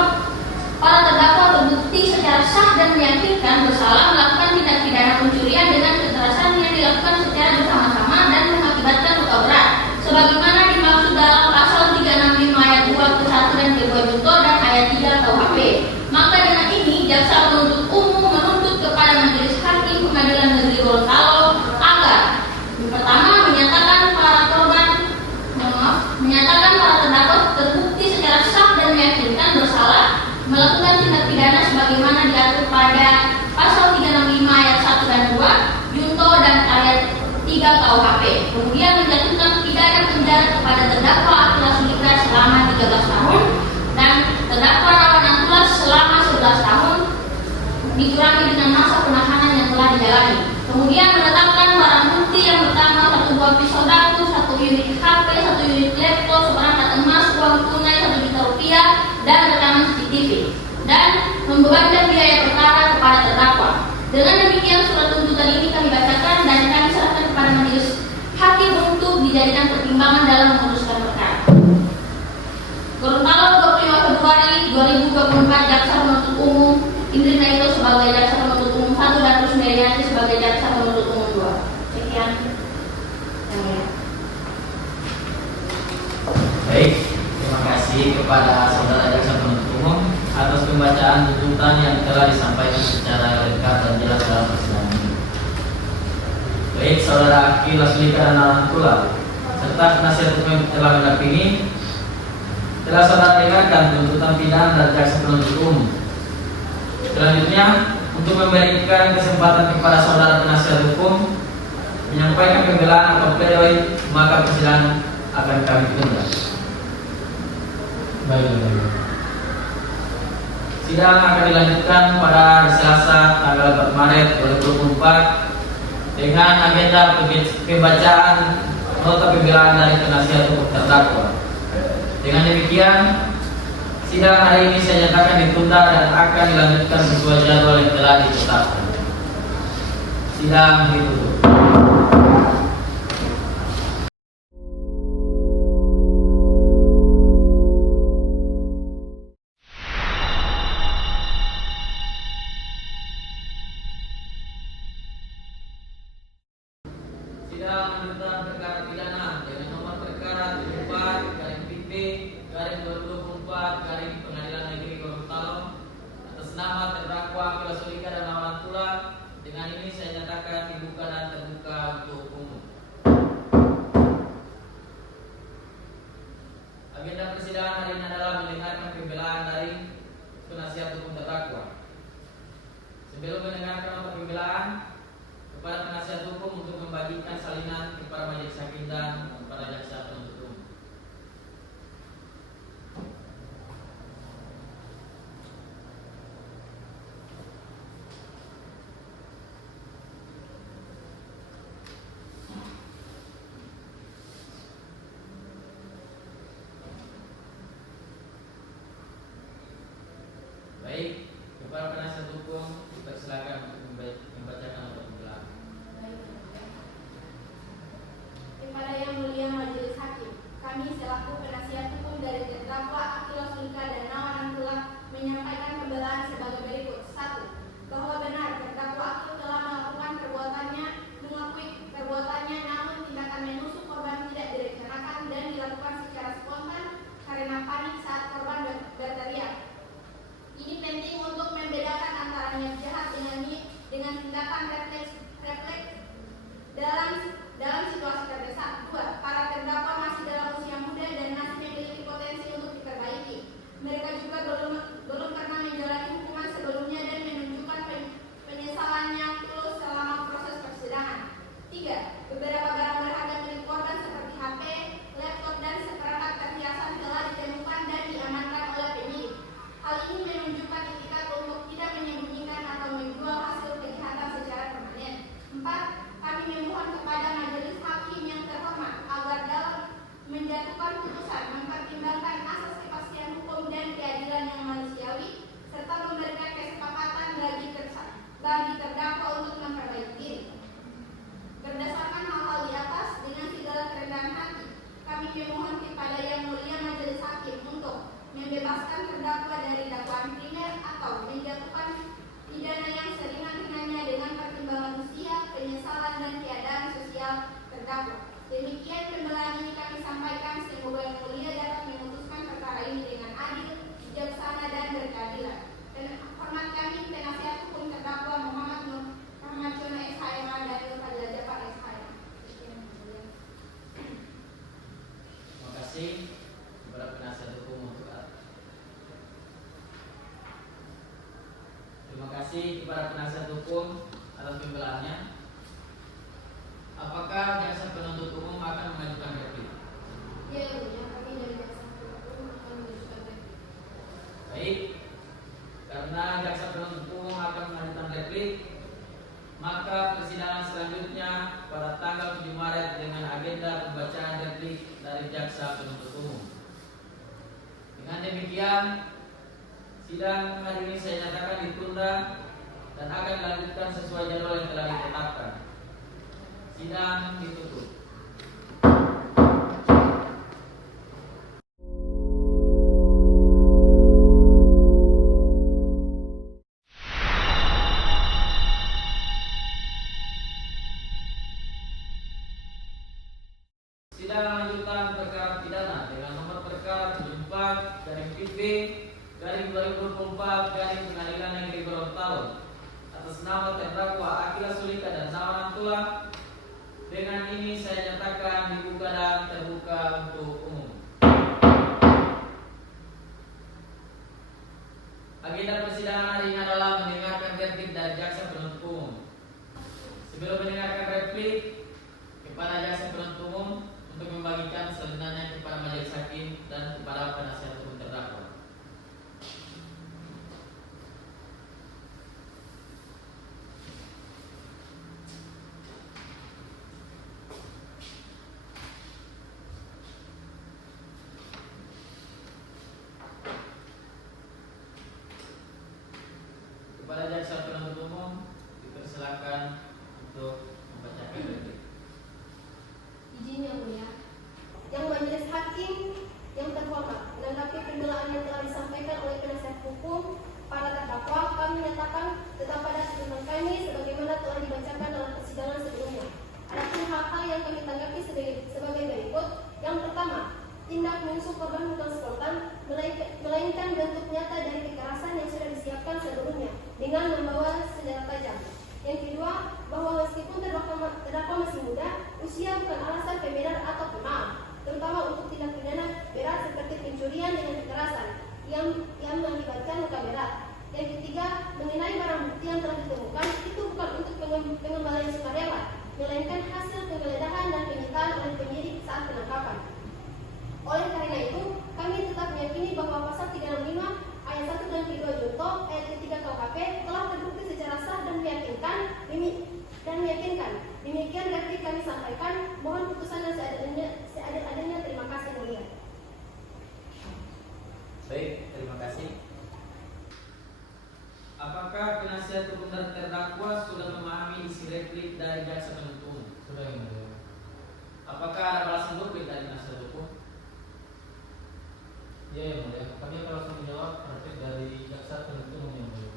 para terdakwa terbukti secara sah dan meyakinkan bersalah melakukan tindak pidana pencurian dengan kekerasan yang dilakukan secara bersama-sama dan mengakibatkan luka berat, sebagaimana dimaksud dalam pasal 365 ayat 2 ke-1 dan ke-2 junto dan ayat 3 KUHP. Maka dengan ini jaksa penuntut umum menuntut kepada Majelis Hakim Pengadilan Negeri Gorontalo agar pertama menyatakan para terdakwa terbukti secara sah dan meyakinkan bersalah melakukan tindak pidana sebagaimana diatur pada pasal 365 ayat 1 dan 2 junto dan ayat 3 KUHP. Kemudian menjatuhkan pidana penjara kepada terdakwa Akil Sulika selama 13 tahun dan terdakwa Rawan Antulas selama 11 tahun dikurangi dengan masa penahanan yang telah dijalani. Kemudian menetapkan barang bukti yang pertama 1 buah pisau dapur, 1 unit HP, 1 unit laptop, seperangkat emas, uang tunai 1 juta rupiah dan rekaman CCTV, dan membebankan biaya perkara kepada terdakwa. Dengan demikian surat tuntutan ini kami bacakan dan kami serahkan kepada Majelis Hakim untuk dijadikan pertimbangan dalam memutuskan perkara. Gorontalo 25 Februari 2024, jaksa penuntut umum Indri Naito sebagai jaksa penuntut umum 1 dan Rusmerianti sebagai jaksa penuntut umum 2. Sekian yang mulia. Baik, terima kasih kepada saudara jaksa penuntut umum atas pembacaan tuntutan yang telah disampaikan secara lengkap dan jelas dalam persidangan ini. Baik, saudara Akil Sulika dan Nawan Antulas serta penasihat hukum yang telah mendampingi, telah saudara dengarkan tuntutan pidana dari jaksa penuntut umum. Selanjutnya, untuk memberikan kesempatan kepada saudara penasihat hukum menyampaikan pembelaan atau pledoi, maka persidangan akan kami tunda. Baik. Sidang akan dilanjutkan pada Selasa tanggal 4 Maret 2024 dengan agenda pembacaan nota pembelaan dari penasihat hukum terdakwa. Dengan demikian, sidang hari ini saya nyatakan ditunda dan akan dilanjutkan sesuai jadwal yang telah ditetapkan. Sidang ditutup. Sidang lanjutan perkara pidana dengan nomor perkara 74/PP/2024 Pengadilan Negeri Gorontalo atas nama terdakwa Akila Sulika dan Nawalan Tula. Dengan ini saya nyatakan dibuka dan terbuka untuk umum. Agenda persidangan hari ini adalah mendengarkan pembelaan dari penasihat hukum terdakwa. Sebelum mendengarkan nota pembelaan, kepada penasihat hukum untuk membagikan salinan kepada majelis hakim dan kepada jaksa penuntut umum. Baik, kepada penasihat hukum dipersilakan untuk membacakan nota pembelaan. Kepada Yang Mulia Majelis Hakim, kami selaku penasihat hukum dari terdakwa Akila Sulika dan Nawalan Tula menyampaikan pembelaan sebagai berikut. 1. Bahwa benar terdakwa Akil telah mengakui perbuatannya, namun tindakan menusuk korban tidak direncanakan dan dilakukan secara spontan karena panik saat korban berteriak. Ini penting untuk membedakan antara niat jahat dengan tindakan refleks dalam situasi terdesak. 2. Para terdakwa masih dalam usia muda dan masih memiliki potensi untuk diperbaiki. Mereka juga belum pernah menjalani hukuman sebelumnya dan menunjukkan penyesalan yang tulus selama proses persidangan. 3. Beberapa barang berharga milik korban seperti HP, laptop, dan seperangkat perhiasan telah ditemukan dan diamankan oleh penyidik. Hal ini menunjukkan itikat untuk tidak menyembunyikan atau menjual hasil kejahatan secara permanen. 4. Kami memohon kepada majelis hakim yang terhormat agar dalam menjatuhkan putusan mempertimbangkan asas kepastian hukum dan keadilan yang manusiawi serta memberikan kesepakatan bagi terdakwa untuk memperbaiki diri. Berdasarkan hal-hal di atas, dengan segala kerendahan hati, kami memohon kepada Yang Mulia Majelis Hakim untuk membebaskan terdakwa dari dakwaan primer atau menjatuhkan pidana yang seringan-ringannya dengan pertimbangan usia, penyesalan, dan keadaan sosial terdakwa. Demikian pembelaan ini kami sampaikan, semoga Yang Mulia dapat memutuskan perkara ini dengan adil, bijaksana, dan berkeadilan. Dan hormat kami penasihat hukum terdakwa Muhammad Nur Rahmajono SHMA dan Nur Fadila Jafar SHMA. Terima kasih kepada penasihat hukum untuk Terima kasih kepada penasihat hukum atas pembelaannya. Apakah jaksa penuntut umum akan mengajukan replik? Ya, kami dari jaksa penuntut umum akan mengajukan replik. Baik, karena jaksa penuntut umum akan mengajukan replik, maka persidangan selanjutnya pada tanggal 7 Maret dengan agenda pembacaan replik dari jaksa penuntut umum. Dengan demikian, sidang hari ini saya nyatakan ditunda dan akan dilanjutkan sesuai jadwal yang telah ditetapkan. Sidang ditutup. Sidang lanjutan perkara pidana dengan nomor perkara 74/PP/2024 Pengadilan Negeri Gorontalo atas nama terdakwa Akila Sulika dan Nawalan Tula. Dengan ini saya nyatakan dibuka dan terbuka untuk umum. Agenda persidangan hari ini adalah mendengarkan replik dari jaksa penuntut umum. Sebelum mendengarkan replik kepada jaksa penuntut umum untuk membagikan salinannya kepada majelis hakim dan kepada penasihat hukum terdakwa. Kepada jaksa penuntut umum dipersilakan untuk membacakan replik. yang kami tanggapi sebagai berikut. Yang pertama, tindak menusuk korban bukan spontan, melainkan bentuk nyata dari kekerasan yang sudah disiapkan sebelumnya dengan membawa senjata tajam. Yang kedua, bahwa meskipun terdakwa masih muda, usia bukan alasan pembeda atau pemaaf, terutama untuk tindak pidana berat seperti pencurian dengan kekerasan yang mengakibatkan luka berat. Yang ketiga, mengenai barang bukti yang telah ditemukan itu bukan untuk pengembalian sukarela, melainkan hasil penggeledahan dan penyitaan oleh penyidik saat penangkapan. Oleh karena itu, kami tetap meyakini bahwa pasal 365 ayat 1 dan 2 Junto ayat ketiga KUHP telah terbukti secara sah dan meyakinkan. Demikian replik kami sampaikan. Mohon putusan dan seadil-adilnya. Terima kasih mulia. Baik, terima kasih. Apakah penasihat hukum dan terdakwa sudah memahami isi replik dari jaksa penuntut umum? Sudah yang mulia. Apakah ada balasan replik dari penasihat hukum? Ya yang mulia. Kami akan langsung menjawab replik dari jaksa penuntut umum yang mulia.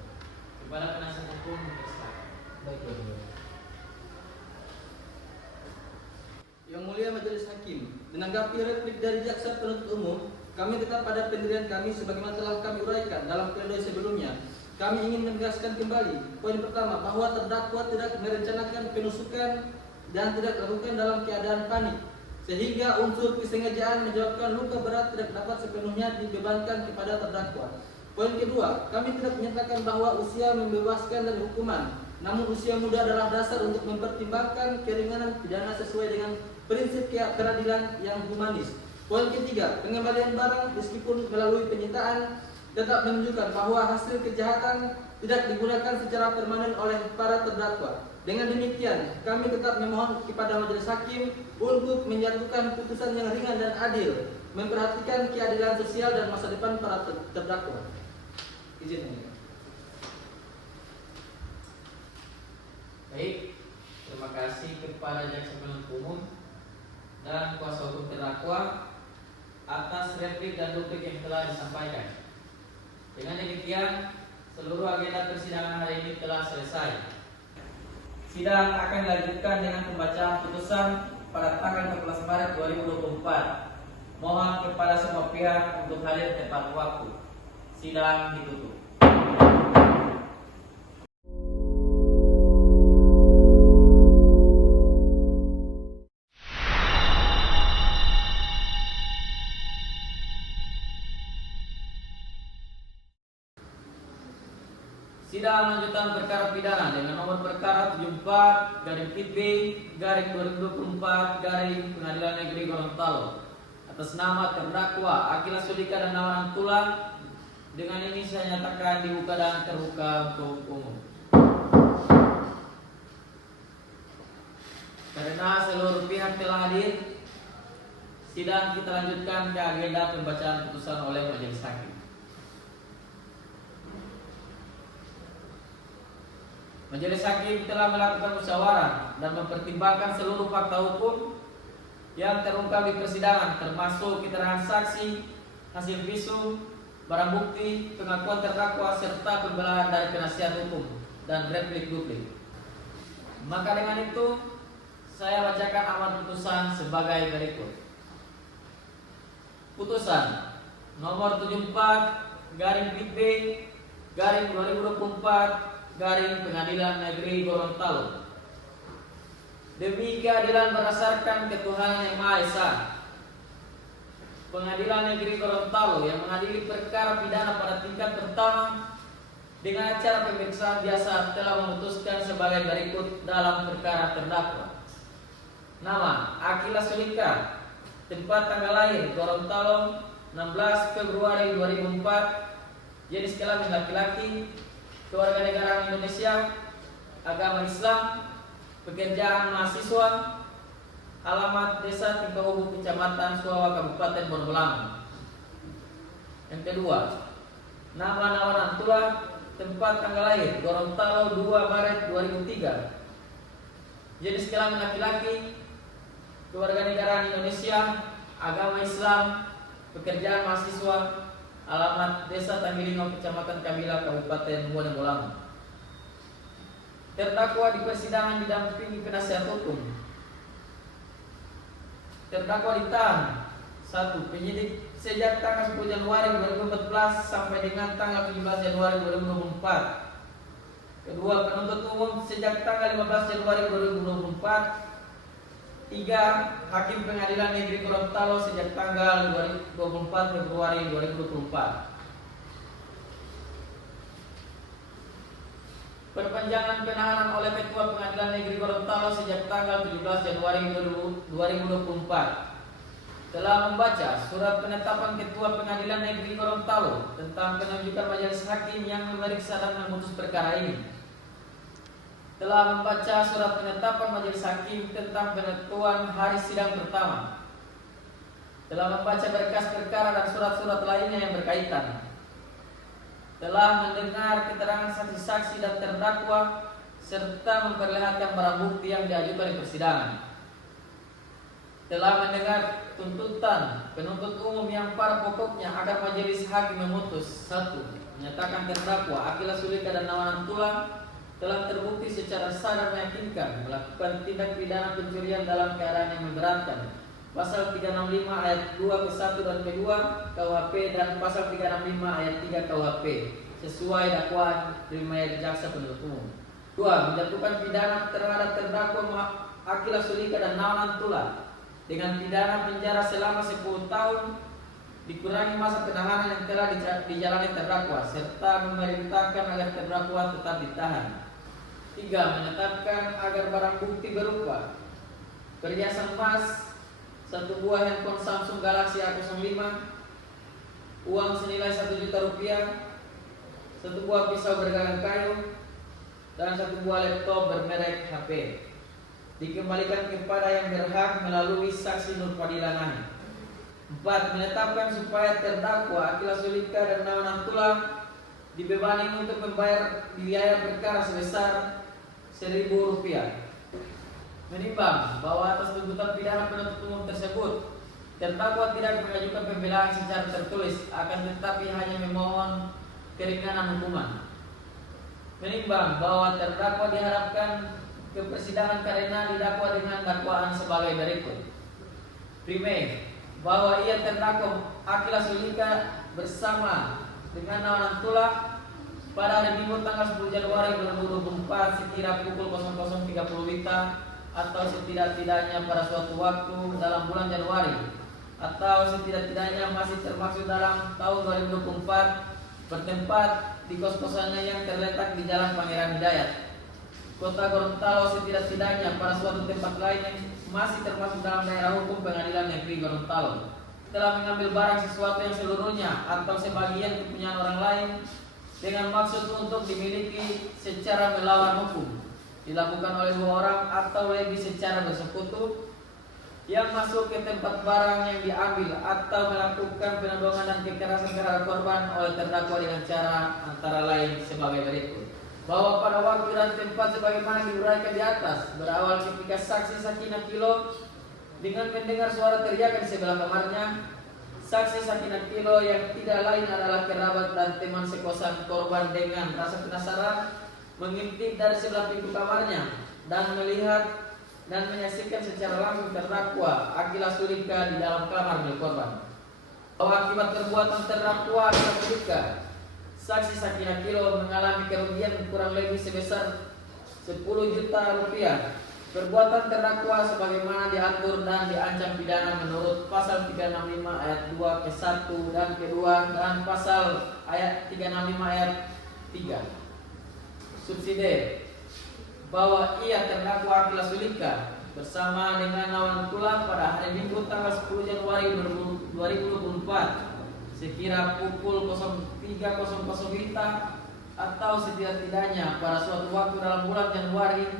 Kepada penasihat hukum bersilakan. Baik yang mulia. Yang mulia Majelis Hakim, menanggapi replik dari jaksa penuntut umum, kami tetap pada pendirian kami sebagaimana telah kami uraikan dalam pledoi sebelumnya. Kami ingin menegaskan kembali poin pertama bahwa terdakwa tidak merencanakan penusukan dan tidak dilakukan dalam keadaan panik, sehingga unsur kesengajaan menyebabkan luka berat tidak dapat sepenuhnya dibebankan kepada terdakwa. Poin kedua, kami tidak menyatakan bahwa usia membebaskan dari hukuman, namun usia muda adalah dasar untuk mempertimbangkan keringanan pidana sesuai dengan prinsip keadilan yang humanis. Poin ketiga, pengembalian barang meskipun melalui penyitaan tetap menunjukkan bahwa hasil kejahatan tidak digunakan secara permanen oleh para terdakwa. Dengan demikian, kami tetap memohon kepada Majelis Hakim untuk menjatuhkan putusan yang ringan dan adil, memperhatikan keadilan sosial dan masa depan para terdakwa. Izin ini. Baik, terima kasih kepada jaksa penuntut umum dan kuasa hukum terdakwa atas replik dan duplik yang telah disampaikan. Dengan demikian, seluruh agenda persidangan hari ini telah selesai. Sidang akan dilanjutkan dengan pembacaan putusan pada tanggal 14 Maret 2024. Mohon kepada semua pihak untuk hadir tepat waktu. Sidang ditutup. Sidang lanjutan perkara pidana dengan nomor perkara 74/PB/2024 Pengadilan Negeri Gorontalo atas nama terdakwa Akila Sulika dan Nawan Antula. Dengan ini saya nyatakan dibuka dan terbuka untuk umum. Karena seluruh pihak telah hadir, sidang kita lanjutkan ke agenda pembacaan putusan oleh Majelis Hakim. Majelis Hakim telah melakukan musyawarah dan mempertimbangkan seluruh fakta hukum yang terungkap di persidangan, termasuk keterangan saksi, hasil visum, barang bukti, pengakuan terdakwa, serta pembelaan dari penasihat hukum dan replik duplik. Maka dengan itu, saya bacakan amar putusan sebagai berikut. Putusan nomor 74/PB/2024 Pengadilan Negeri Gorontalo. Demi keadilan berdasarkan ketuhanan yang Maha Esa, Pengadilan Negeri Gorontalo yang mengadili perkara pidana pada tingkat pertama dengan acara pemeriksaan biasa telah memutuskan sebagai berikut dalam perkara terdakwa. Nama Akila Sulika, tempat tanggal lahir Gorontalo 16 Februari 2004, jenis kelamin laki-laki, kewarganegaraan Indonesia, agama Islam, pekerjaan mahasiswa, alamat Desa Tingkaubu, Kecamatan Suawa, Kabupaten Borneo. Yang kedua, nama Nawan Antula, tempat tanggal lahir Gorontalo 2 Maret 2003, jenis kelamin laki-laki, kewarganegaraan Indonesia, agama Islam, pekerjaan mahasiswa, alamat Desa Tanggilingo, Kecamatan Kabila, Kabupaten Borneo. Terdakwa di persidangan didampingi penasihat hukum. terdakwa ditahan. 1. Penyidik sejak tanggal 10 Januari 2014 sampai dengan tanggal 17 Januari 2024. Kedua, penuntut umum sejak tanggal 15 Januari 2024. 3. Hakim Pengadilan Negeri Gorontalo sejak tanggal 24 Februari 2024. Perpanjangan penahanan oleh Ketua Pengadilan Negeri Gorontalo sejak tanggal 17 Januari 2024. Telah membaca surat penetapan Ketua Pengadilan Negeri Gorontalo tentang penunjukan majelis hakim yang memeriksa dan memutus perkara ini. Telah membaca surat penetapan majelis hakim tentang penentuan hari sidang pertama. Telah membaca berkas perkara dan surat-surat lainnya yang berkaitan. Telah mendengar keterangan saksi-saksi dan terdakwa serta memperlihatkan barang bukti yang diajukan di persidangan. Telah mendengar tuntutan penuntut umum yang pada pokoknya agar majelis hakim memutus. 1. Menyatakan terdakwa Akila Sulika dan Nawan Antula telah terbukti secara sah dan meyakinkan melakukan tindak pidana pencurian dalam keadaan yang memberatkan, pasal 365 ayat 2 ke 1 dan ke 2 KUHP dan pasal 365 ayat 3 KUHP sesuai dakwaan dari jaksa penuntut umum. 2. Menjatuhkan pidana terhadap terdakwa Akila Sulika dan Nawan Antula dengan pidana penjara selama 10 tahun dikurangi masa penahanan yang telah dijalani terdakwa serta memerintahkan agar terdakwa tetap ditahan. 3. Menetapkan agar barang bukti berupa perhiasan emas, 1 buah handphone Samsung Galaxy A05, uang senilai 1 juta rupiah, 1 buah pisau bergagang kayu, dan 1 buah laptop bermerek HP dikembalikan kepada yang berhak melalui saksi Nur Fadila Nahi. 4. Menetapkan supaya terdakwa Akila Sulika dan Nawan Antula dibebani untuk membayar biaya perkara sebesar Rp1.000. Menimbang bahwa atas tuntutan pidana penuntut umum tersebut terdakwa tidak mengajukan pembelaan secara tertulis, akan tetapi hanya memohon keringanan hukuman. Menimbang bahwa terdakwa diharapkan ke persidangan karena didakwa dengan dakwaan sebagai berikut. Prime, bahwa ia terdakwa Akila Sulika bersama dengan Nawan Antula pada hari Minggu tanggal 10 Januari 2024 sekira pukul 00.30 WITA atau setidak-tidaknya pada suatu waktu dalam bulan Januari atau setidak-tidaknya masih termasuk dalam tahun 2024 bertempat di kos-kosannya yang terletak di Jalan Pangeran Hidayat, Kota Gorontalo, setidak-tidaknya pada suatu tempat lain yang masih termasuk dalam daerah hukum Pengadilan Negeri Gorontalo. Telah mengambil barang sesuatu yang seluruhnya atau sebagian kepunyaan orang lain dengan maksud untuk dimiliki secara melawan hukum, dilakukan oleh 2 orang atau lebih secara bersekutu, yang masuk ke tempat barang yang diambil atau melakukan penodongan dan kekerasan terhadap korban oleh terdakwa dengan cara antara lain sebagai berikut. Bahwa pada waktu dan tempat sebagaimana diuraikan di atas, berawal ketika saksi Sakinah Kilo dengan mendengar suara teriakan di sebelah kamarnya. Saksi Sakinah Kilo yang tidak lain adalah kerabat dan teman sekosan korban dengan rasa penasaran mengintip dari sebelah pintu kamarnya dan melihat dan menyaksikan secara langsung terdakwa Akila Sulika di dalam kamar milik korban. Bahwa akibat perbuatan terdakwa Akila Sulika, saksi Sakinah Kilo mengalami kerugian kurang lebih sebesar 10 juta rupiah. Perbuatan terdakwa sebagaimana diatur dan diancam pidana menurut pasal 365 ayat 2 ke 1 dan ke 2 dan pasal ayat 365 ayat 3. Subsidi bahwa ia terdakwa Akila Sulika bersama dengan Nawan Antula pada hari Minggu tanggal 10 Januari 2024 sekira pukul 03.00 WITA atau setidak-tidaknya pada suatu waktu dalam bulan Januari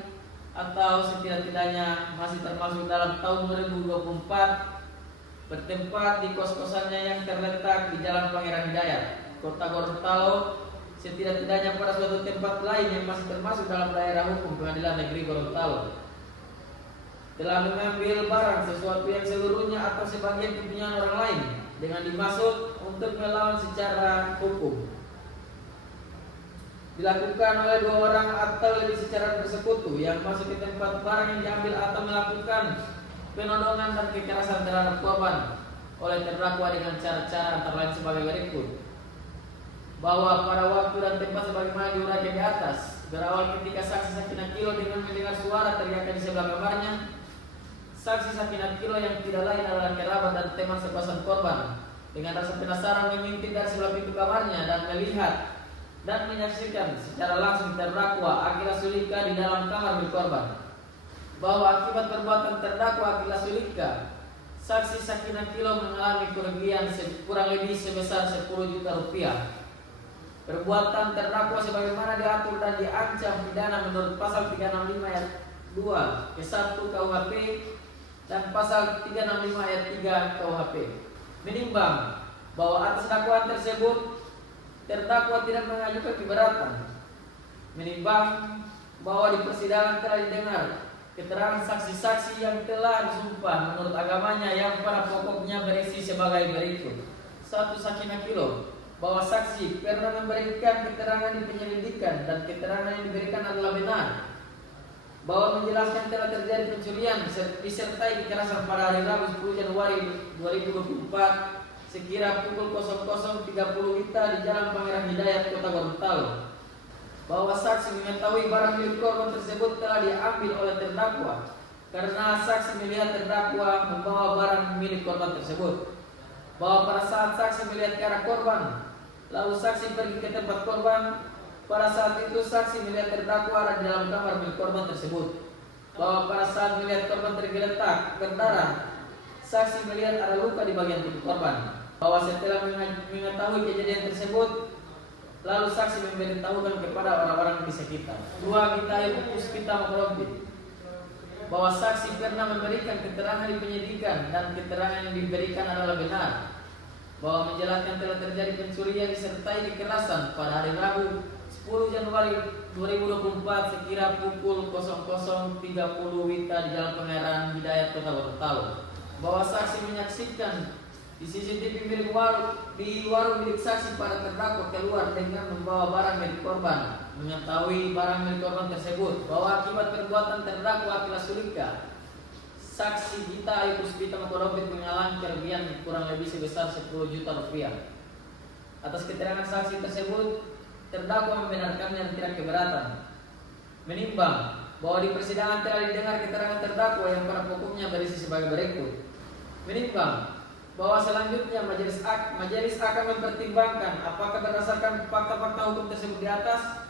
atau setidak-tidaknya masih termasuk dalam tahun 2024 bertempat di kos-kosannya yang terletak di Jalan Pangeran Hidayat, Kota Gorontalo, setidak-tidaknya pada suatu tempat lain yang masih termasuk dalam daerah hukum Pengadilan Negeri Gorontalo. Telah mengambil barang sesuatu yang seluruhnya atau sebagian kepunyaan orang lain dengan dimaksud untuk melawan secara hukum, dilakukan oleh 2 orang atau lebih secara bersekutu yang masuk ke tempat barang yang diambil atau melakukan penodongan dan kekerasan terhadap korban oleh terdakwa dengan cara-cara antara lain sebagai berikut. Bahwa pada waktu dan tempat sebagaimana diuraikan di atas, berawal ketika saksi Sakinah Kilo dengan mendengar suara teriakan di sebelah kamarnya. Saksi Sakinah Kilo yang tidak lain adalah kerabat dan teman sepasang korban, dengan rasa penasaran mengintip dari sebelah pintu kamarnya dan melihat dan menyaksikan secara langsung terdakwa Akila Sulika di dalam kamar milik korban. Bahwa akibat perbuatan terdakwa Akila Sulika, saksi Sakinah Kilo mengalami kerugian kurang lebih sebesar 10 juta rupiah. Perbuatan terdakwa sebagaimana diatur dan diancam pidana menurut pasal 365 ayat 2 ke-1 KUHP dan pasal 365 ayat 3 KUHP. Menimbang bahwa atas dakwaan tersebut terdakwa tidak mengajukan keberatan. Menimbang bahwa di persidangan telah didengar keterangan saksi-saksi yang telah disumpah menurut agamanya yang pada pokoknya berisi sebagai berikut. 1. Sakinah Kilo, bahwa saksi pernah memberikan keterangan di penyelidikan dan keterangan yang diberikan adalah benar. Bahwa menjelaskan telah terjadi pencurian disertai kekerasan pada hari Rabu 10 Januari 2024 sekira pukul 00.30 WITA di Jalan Pangeran Hidayat, Kota Gorontalo. Bahwa saksi mengetahui barang milik korban tersebut telah diambil oleh terdakwa karena saksi melihat terdakwa membawa barang milik korban tersebut. Bahwa pada saat saksi melihat ke arah korban, lalu saksi pergi ke tempat korban, pada saat itu saksi melihat terdakwa ada di dalam kamar milik korban tersebut. Bahwa pada saat melihat korban tergeletak berdarah, saksi melihat ada luka di bagian tubuh korban. Bahwa setelah mengetahui kejadian tersebut, lalu saksi memberitahukan kepada orang-orang di sekitar. 2. Gita Puspita Makrobi, bahwa saksi pernah memberikan keterangan di penyidikan dan keterangan yang diberikan adalah benar. Bahwa menjelaskan telah terjadi pencurian disertai kekerasan pada hari Rabu 10 Januari 2024 sekira pukul 00.30 WITA di Jalan Pangeran Hidayat, Kota Gorontalo. Bahwa saksi menyaksikan di CCTV milik warung milik saksi pada terdakwa keluar dengan membawa barang milik korban. Mengetahui barang milik korban tersebut. Bahwa akibat perbuatan terdakwa Akila Sulika, saksi Gita Puspita Makrobi mengalami kerugian kurang lebih sebesar 10 juta rupiah. Atas keterangan saksi tersebut, terdakwa membenarkannya dan tidak keberatan. Menimbang bahwa di persidangan telah didengar keterangan terdakwa yang pada pokoknya berisi sebagai berikut. Menimbang bahwa selanjutnya majelis akan mempertimbangkan apakah berdasarkan fakta-fakta hukum tersebut di atas,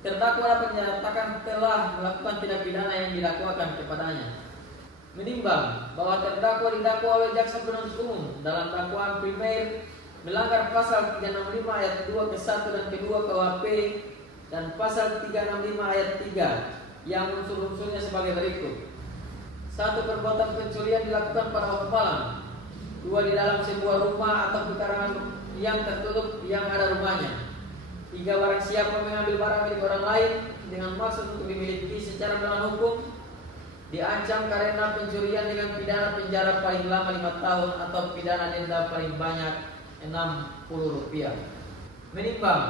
terdakwa dapat menyatakan telah melakukan tindak pidana yang dilakukan kepadanya. Menimbang bahwa terdakwa didakwa oleh jaksa penuntut umum dalam dakwaan primer melanggar pasal 365 ayat 2 ke-1 dan ke-2 KUHP dan pasal 365 ayat 3 yang unsur-unsurnya sebagai berikut. 1. Perbuatan pencurian dilakukan pada waktu malam. 2. Di dalam sebuah rumah atau pekarangan yang tertutup yang ada rumahnya. 3. Barang siapa mengambil barang milik orang lain dengan maksud untuk dimiliki secara melawan hukum diancam karena pencurian dengan pidana penjara paling lama 5 tahun atau pidana denda paling banyak Rp60. Menimbang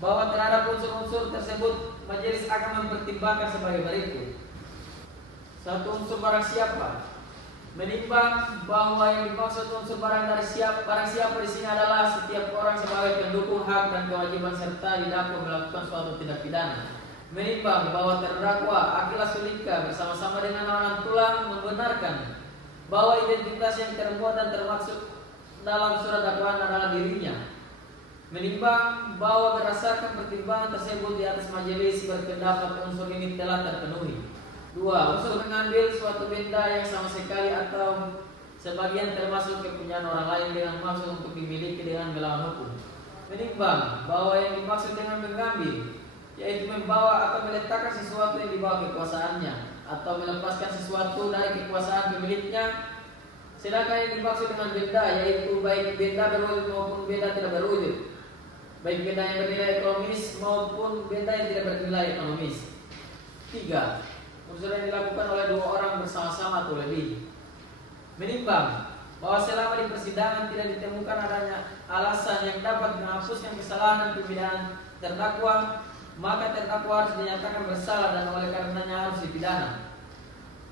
bahwa terhadap unsur-unsur tersebut majelis akan mempertimbangkan sebagai berikut. 1. Unsur barang siapa. Menimbang bahwa yang dimaksud unsur barang siapa di sini adalah setiap orang sebagai pendukung hak dan kewajiban serta didakwa melakukan suatu tindak pidana. Menimbang bahwa terdakwa Akila Sulika bersama-sama dengan lawan tulang membenarkan bahwa identitas yang termuat dan termaksud dalam surat dakwaan adalah dirinya. Menimbang bahwa berdasarkan pertimbangan tersebut di atas majelis berpendapat unsur ini telah terpenuhi. 2. Unsur mengambil suatu benda yang sama sekali atau sebagian termasuk kepunyaan orang lain dengan maksud untuk dimiliki dengan melawan hukum. Menimbang bahwa yang dimaksud dengan mengambil yaitu membawa atau meletakkan sesuatu yang dibawa kekuasaannya atau melepaskan sesuatu dari kekuasaan pemiliknya. Sedangkan yang dimaksud dengan benda yaitu baik benda berwujud maupun benda tidak berwujud, baik benda yang bernilai ekonomis maupun benda yang tidak bernilai ekonomis. 3. Unsur yang dilakukan oleh 2 orang bersama-sama atau lebih. Menimbang bahwa selama di persidangan tidak ditemukan adanya alasan yang dapat menghapuskan kesalahan dan pembedaan terdakwa, maka terdakwa harus dinyatakan bersalah dan oleh karenanya harus dipidana.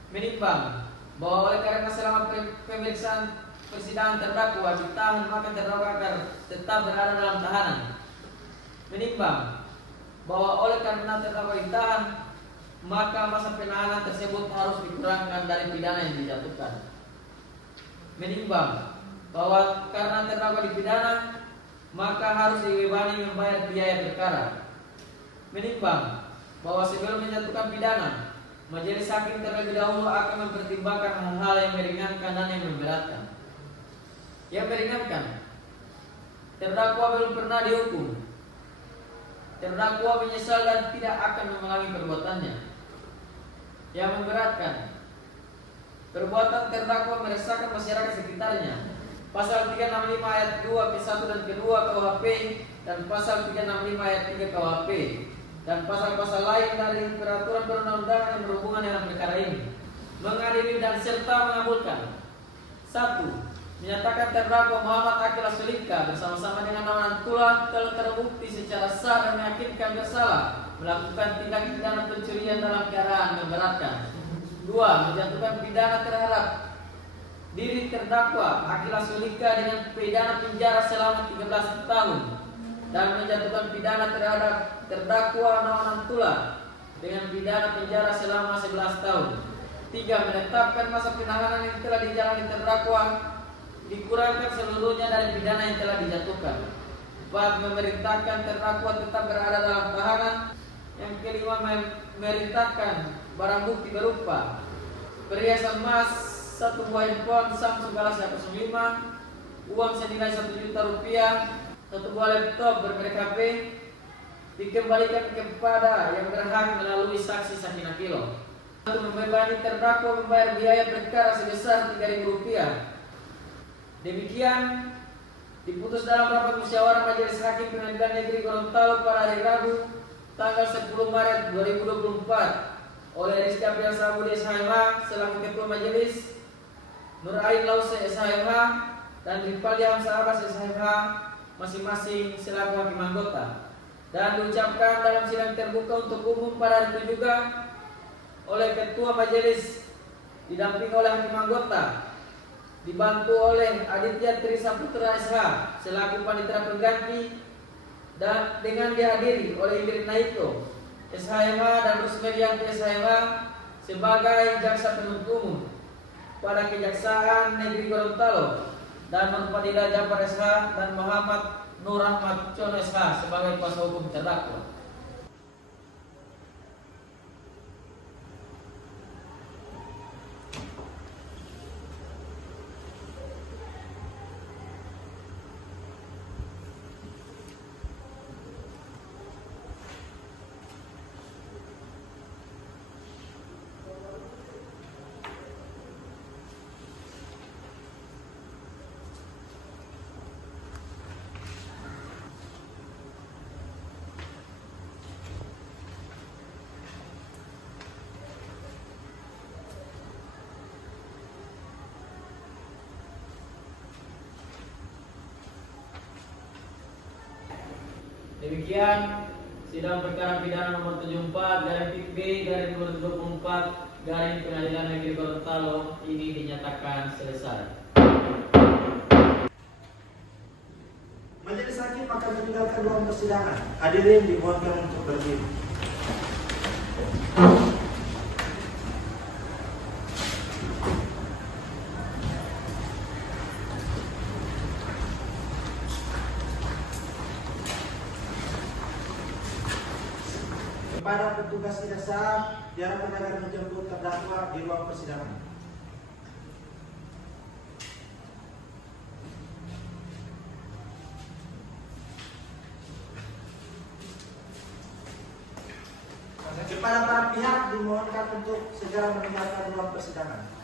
Menimbang bahwa oleh karena selama pemeriksaan persidangan terdakwa ditahan, maka terdakwa akan tetap berada dalam tahanan. Menimbang bahwa oleh karena terdakwa ditahan, maka masa penahanan tersebut harus dikurangkan dari pidana yang dijatuhkan. Menimbang bahwa karena terdakwa dipidana, maka harus dibebani membayar biaya perkara. Menimbang bahwa sebelum menjatuhkan pidana, majelis hakim terlebih dahulu akan mempertimbangkan hal-hal yang meringankan dan yang memberatkan. Yang meringankan, terdakwa belum pernah dihukum. Terdakwa menyesal dan tidak akan mengulangi perbuatannya. Yang memberatkan, perbuatan terdakwa meresahkan masyarakat sekitarnya. Pasal 365 ayat 2 ke-1 dan ke-2 KUHP dan pasal 365 ayat 3 KUHP dan pasal-pasal lain dari peraturan perundang-undangan yang berhubungan dengan perkara ini. Mengadili dan serta mengabulkan. 1. Menyatakan terdakwa Muhammad Akil Asulika bersama-sama dengan Nawan Antula telah terbukti secara sah dan meyakinkan bersalah melakukan tindak pidana pencurian dalam keadaan memberatkan. 2. Menjatuhkan pidana terhadap diri terdakwa Akil Asulika dengan pidana penjara selama 13 tahun dan menjatuhkan pidana terhadap terdakwa Nawan Antula dengan pidana penjara selama 11 tahun. 3. Menetapkan masa penahanan yang telah dijalani terdakwa dikurangkan seluruhnya dari pidana yang telah dijatuhkan. 4. Memerintahkan terdakwa tetap berada dalam tahanan. Yang kelima, memerintahkan barang bukti berupa perhiasan emas 1 buah handphone Samsung Galaxy A05, uang senilai 1 juta rupiah, 1 buah laptop bermerek HP dikembalikan kepada yang berhak melalui saksi Sakinah Kilo. 1. Membebani terdakwa membayar biaya perkara sebesar Rp3.000. Demikian diputus dalam rapat musyawarah Majelis Hakim Pengadilan Negeri Gorontalo pada hari Rabu tanggal 10 Maret 2024 oleh Rizky Aprial Sabudi SHMH selaku Ketua Majelis, Nur Ain Lause SHMH dan Rifaldi Hamzah Abbas SHMH masing-masing selaku hakim anggota. Dan diucapkan dalam sidang terbuka untuk umum pada hari itu juga oleh Ketua Majelis didampingi oleh hakim anggota, dibantu oleh Aditya Trisaputra SH selaku panitera pengganti dan dengan dihadiri oleh Ingrid Naito SHMH dan Rusmedianti SHMH sebagai jaksa penuntut umum pada Kejaksaan Negeri Gorontalo dan Manufadila Jafar SH dan Muhammad Nur Ahmad Cono SH sebagai kuasa hukum terdakwa. Demikian sidang perkara pidana nomor 74/B/2024 Pengadilan Negeri Gorontalo ini dinyatakan selesai. Majelis Hakim akan meninggalkan ruang persidangan. Hadirin dimohonkan untuk berdiri. Kepada petugas tidak sah, diharapkan agar menjemput terdakwa di ruang persidangan. Kepada para pihak dimohonkan untuk segera meninggalkan ruang persidangan.